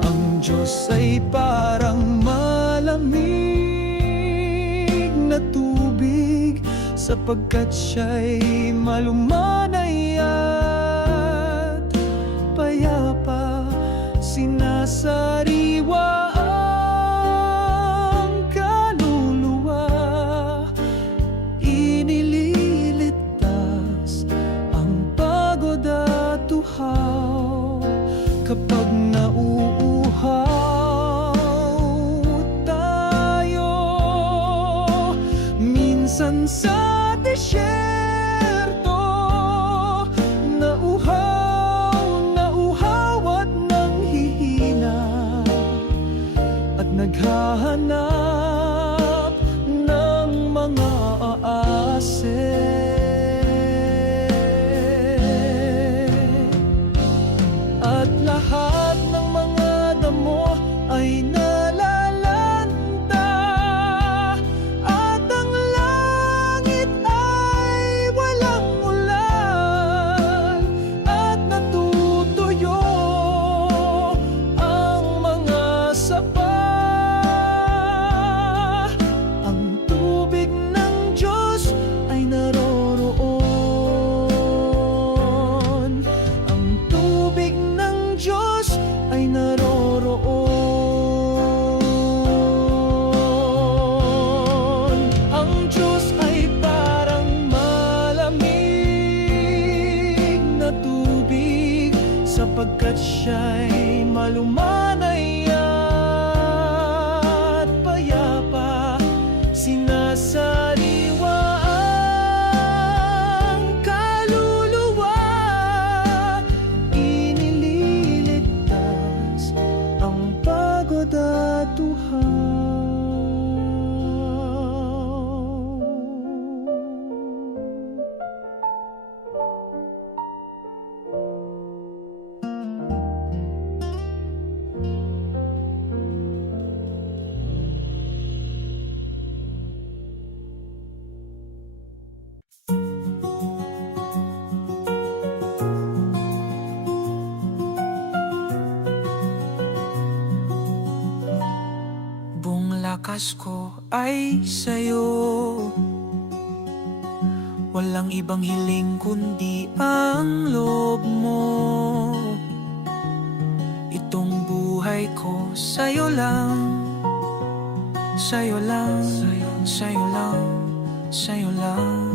Ang Diyos ay parang malamig na tubig, sapagkat siya'y malumanay at payapa. Sinasariwa ang kaluluwa, inililigtas ang pagod at uhaw. Kapag nauuhaw tayo, minsan sa disyerto, nauhaw at nanghihina, at naghahanap ng mga aasin. At lahat ng mga damo ay nalalaman siya'y malumanay at payapa. Sinasariwa ang kaluluwa, inililigtas ang pagod at uhaw. Buong lakas ko ay sa'yo, walang ibang hiling kundi ang loob mo. Itong buhay ko sa'yo lang, sa'yo lang, sa'yo lang, sa'yo lang.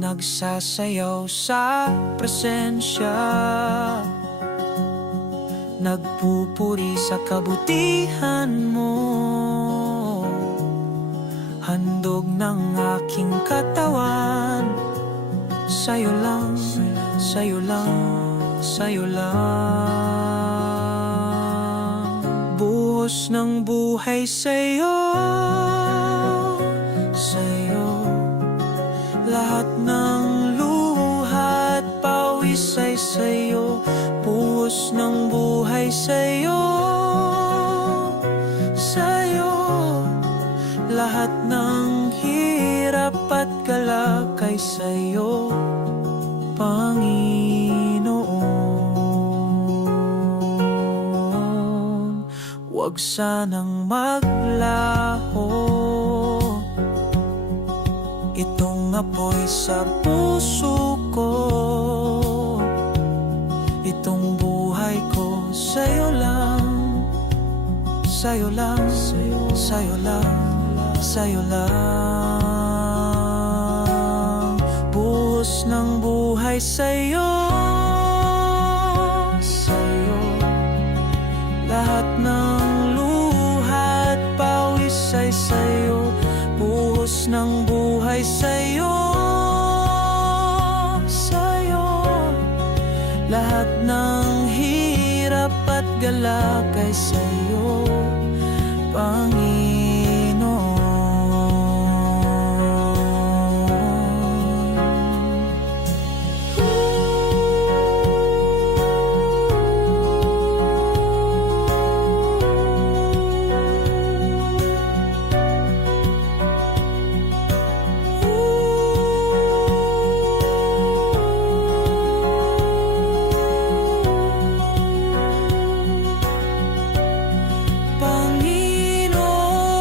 Nagsasayaw sa presensya, nagpupuri sa kabutihan mo. Handog ng aking katawan, sa'yo lang, sa'yo lang, sa'yo lang. Buhos ng buhay sa'yo, sa'yo. Lahat ng luha at pawis ay sa'yo. Buhos ng buhay sa'yo, sa'yo. Lahat ng hirap at galak ay sa'yo, Panginoon. Huwag sanang maglaho itong apoy sa puso ko. Itong buhay ko sa'yo lang, sa'yo lang, sa'yo lang, sa'yo lang. Buhos ng buhay sa'yo, sa'yo. Lahat ng luha at pawis ay sa'yo. Buhos ng buhay sa'yo, sa'yo. Lahat ng hirap at galak ay sa'yo, Panginoon. Panginoon,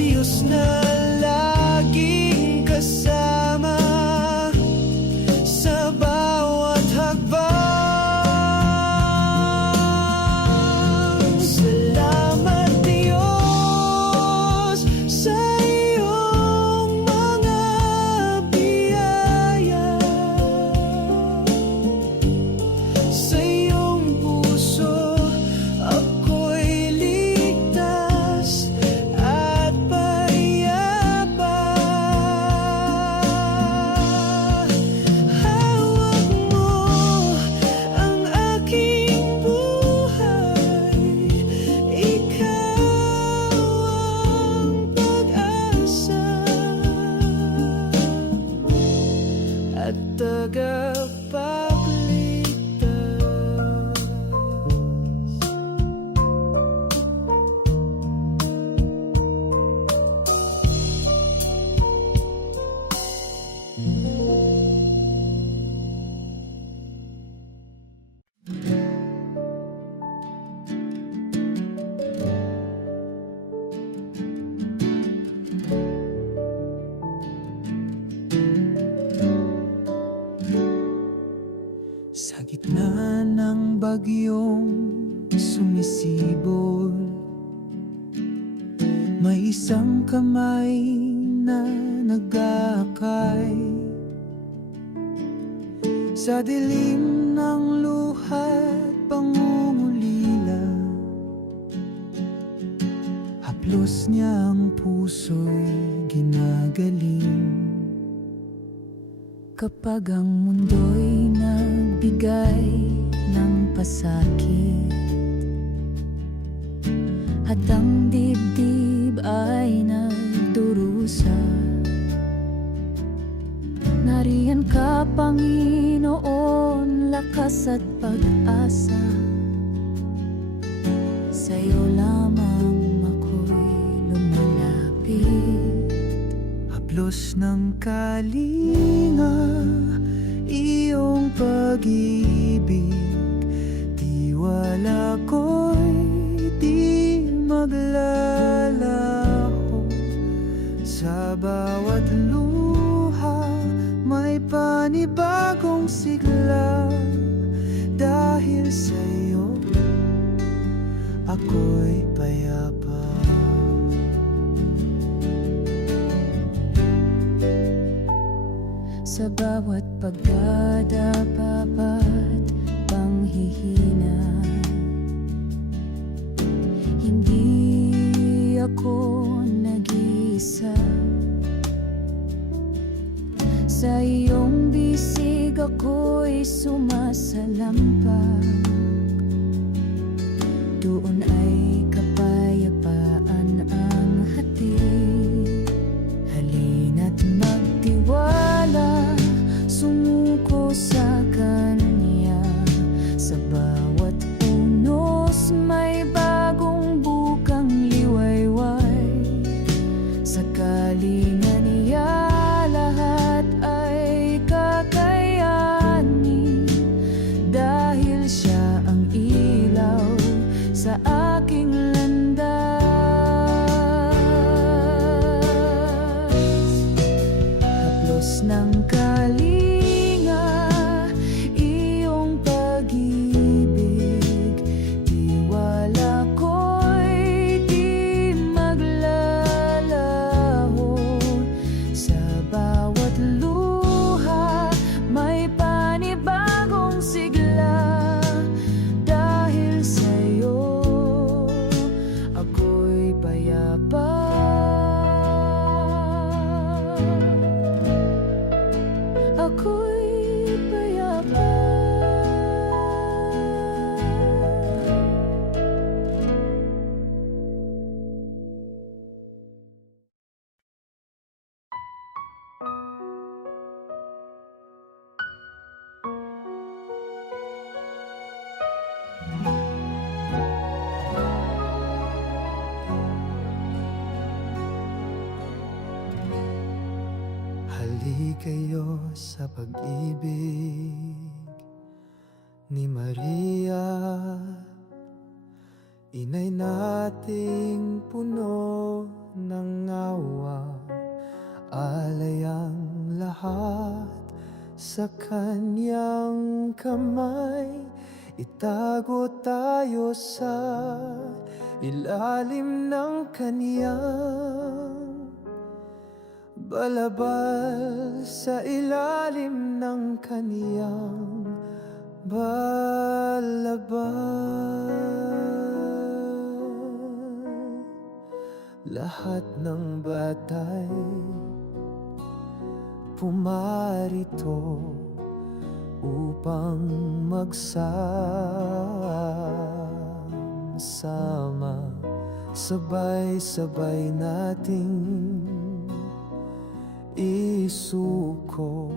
Diyos na laging kasama sa bawat hakbang. Salamat Diyos sa iyong mga biyaya. Sa iyong puso ako'y ligtas at payapa. Hawak mo ang aking buhay, ikaw ang pag-asa at tagapagligtas. Sa gitna ng bagyong sumisibol, may isang kamay na nag-aakay. Sa dilim ng luha't pangungulila, haplos niya ang puso'y ginagaling. Kapag ang mundo'y nagbigay ng pasakit at ang dibdib ay nagdurusa, nariyan ka, Panginoon, lakas at pag-asa. Sa'yo lamang ako'y lumalapit. Haplos ng kalinga, iyong pag-ibig, tiwala ko'y di maglalaho. Sa bawat luha may panibagong sigla. Dahil sa'yo ako'y payapa. Sa bawat pagkadapapat, panghihina, hindi ako nag-iisa. Sa iyong bisig ako'y sumasalampag. Doon ay kapayapaan ang hatid. Halina't magtiwala, sumuko sa Kanya. Sa bawat unos may bagong bukang liwayway. Sa kalinga niya lahat ay kakayanin. Dahil siya ang ilaw sa aking landas. Haplos ng kalinga, iyong pag-ibig, tiwala ko'y di maglalaho. Sa bawat luha may panibagong sigla. Dahil sa'yo ako'y payapa. Ako'y payapa. Halikayo sa pag-ibig ni Maria, inay nating puno ng sa kanyang kamay, itago tayo sa ilalim ng kanyang balabal, sa ilalim ng kanyang balabal. Lahat ng batay pumarito upang magsama, sabay-sabay nating isuko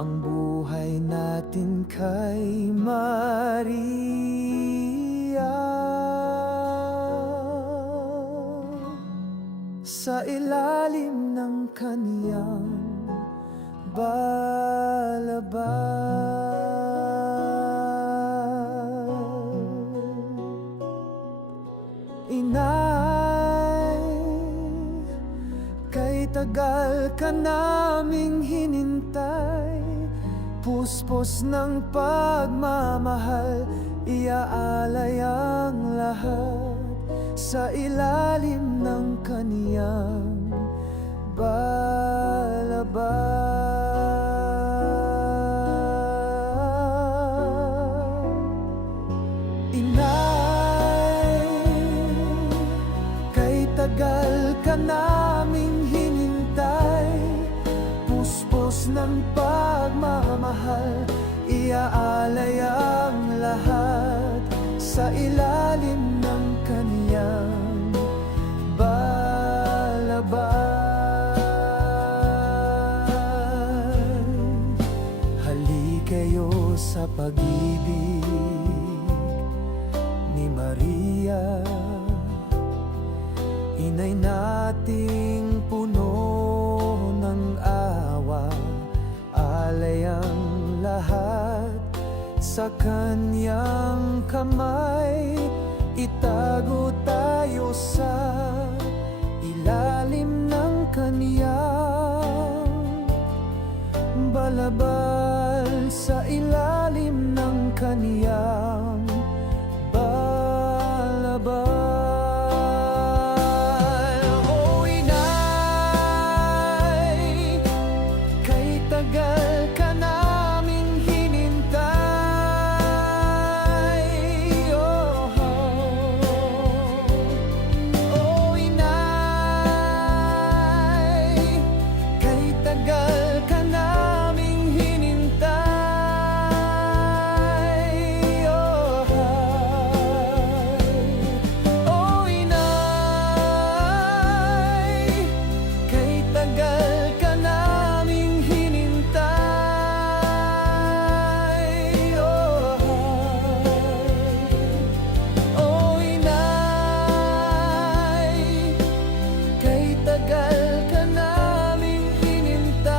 ang buhay natin kay Maria. Sa ilalim ng kaniyang balabal. Inay, kay tagal ka naming hinintay, puspos ng pagmamahal, iaalay ang lahat sa ilalim ng kaniyang balabal. Inay, kay tagal ka naming hinintay, puspos ng pagmamahal, iaalay ang lahat sa ilalim ng kaniyang balabal. Halik kayo sa pag-ibig ni Maria, inay nating puno ng awa, alay ang lahat sa kanyang kamay, itago tayo sa ilalim ng kaniyang balabal, sa ilalim ng kaniyang balabal. O inay, kay tagal ka naming hinintay, oh, oh, inay, kay tagal ka naming hinintay, oh, oh, inay, kay tagal ka naming hinintay, oh, oh, inay, kay tagal ka naming hinintay.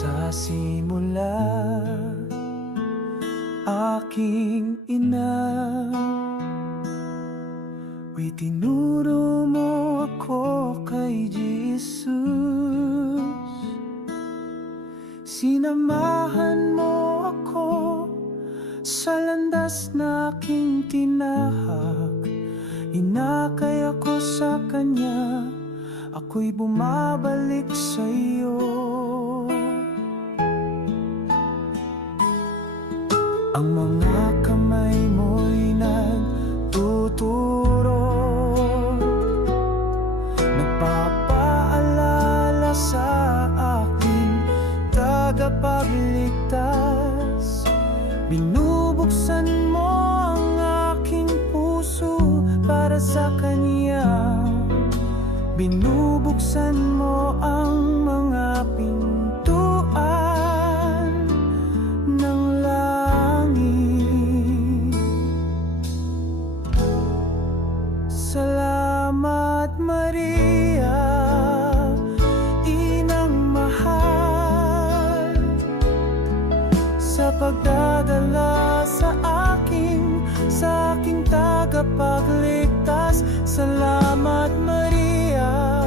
Sa simula, aking ina, itinuro mo ako kay Jesus. Sinamahan mo ako sa landas na aking tinahak, inakay ako sa Kanya, ako'y bumabalik sa iyo. Ang mga kamay mo'y nagtuturo, nagpapaalala sa aking tagapagligtas. Binubuksan mo ang aking puso para sa Kanya, binubuksan mo ang mga pintuan ng langit. pagdadala sa aking tagapagligtas. Salamat Maria,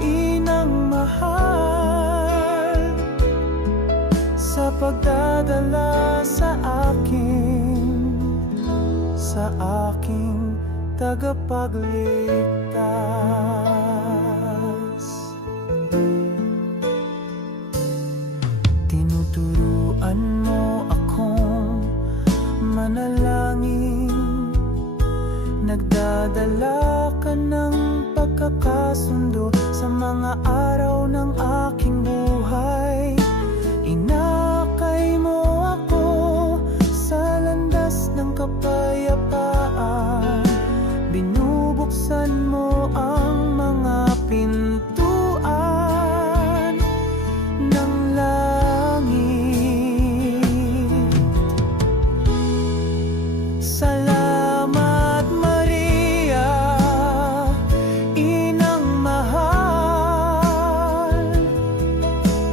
Inang mahal, sa pagdadala sa aking tagapagligtas. Tinuturuan mo akong manalangin, nagdadala ka ng pagkakasundo sa mga araw ng aking buhay. Inakay mo ako sa landas ng kapayapaan, binubuksan mo ang mga pintuan ng langit. Salamat Maria, Inang mahal,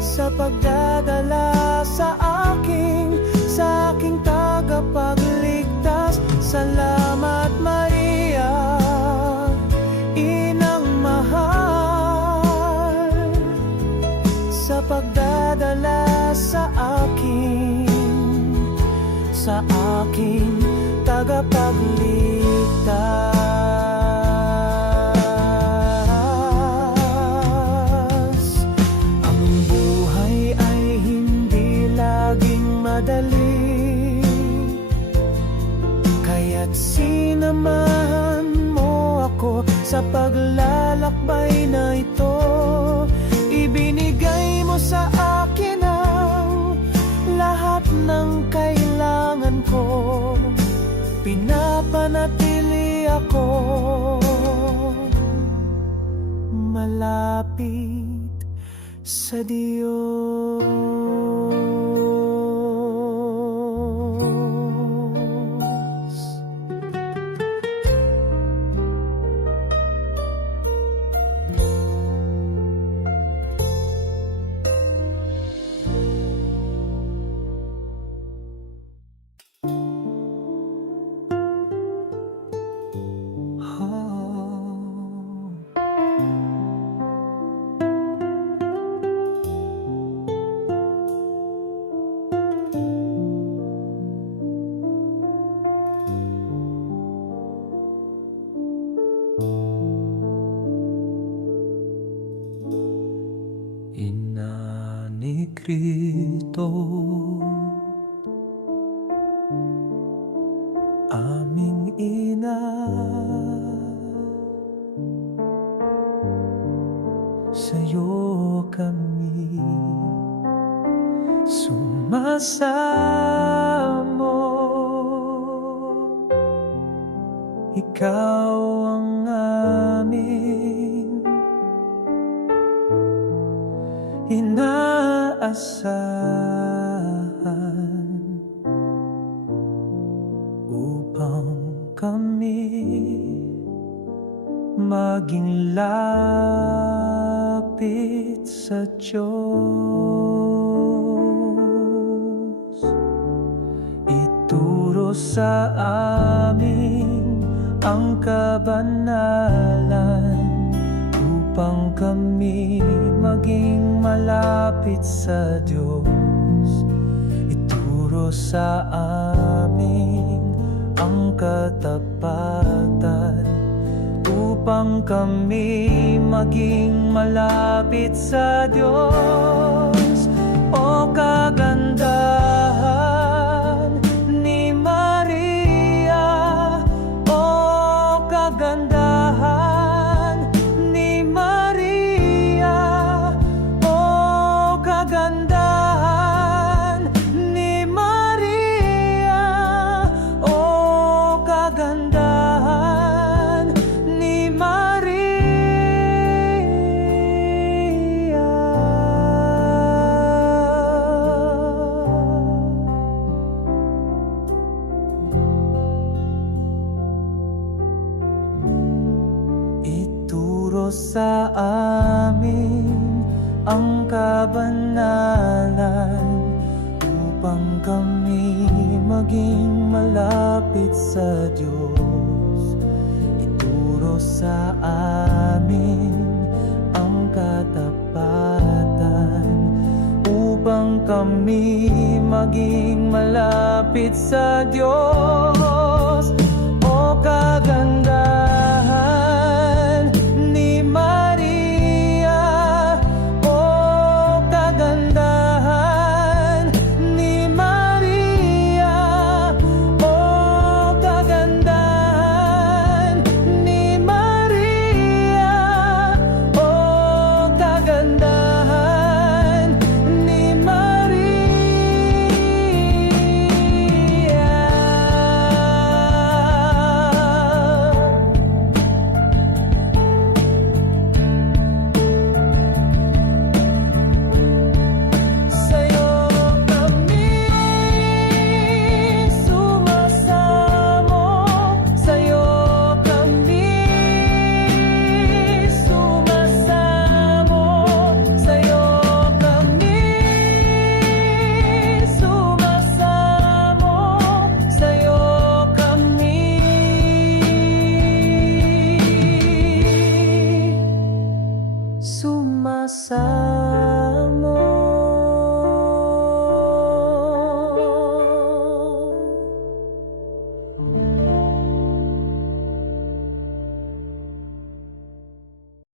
sa pagdadala sa aking tagapagligtas. Salamat Maria, Inang mahal, sa pagdadala sa aking tagapagligtas. Ang buhay ay hindi laging madali, kaya't sinamahan mo ako sa paglalakbay na ito. Ibinigay mo sa akin ang lahat ng kailangan ko, pinapanatili ako malapit sa Diyos. Ina ni Cristo, aming ina, sa'yo kami sumasamo. Ikaw ang aming inaasahan upang kami maging lapit sa Diyos. Ituro sa amin ang kabanalan upang kami maging malapit sa Diyos. Ituro sa amin ang katapatan upang kami maging malapit sa Diyos. O kagandahan ni Maria, o kagandahan ni Maria, o kagandahan ni Maria, o kagandahan ni Maria. Ituro sa amin ang kabanalan upang maging malapit sa Diyos. Ituro sa amin ang katapatan upang kami maging malapit sa Diyos. O kaganda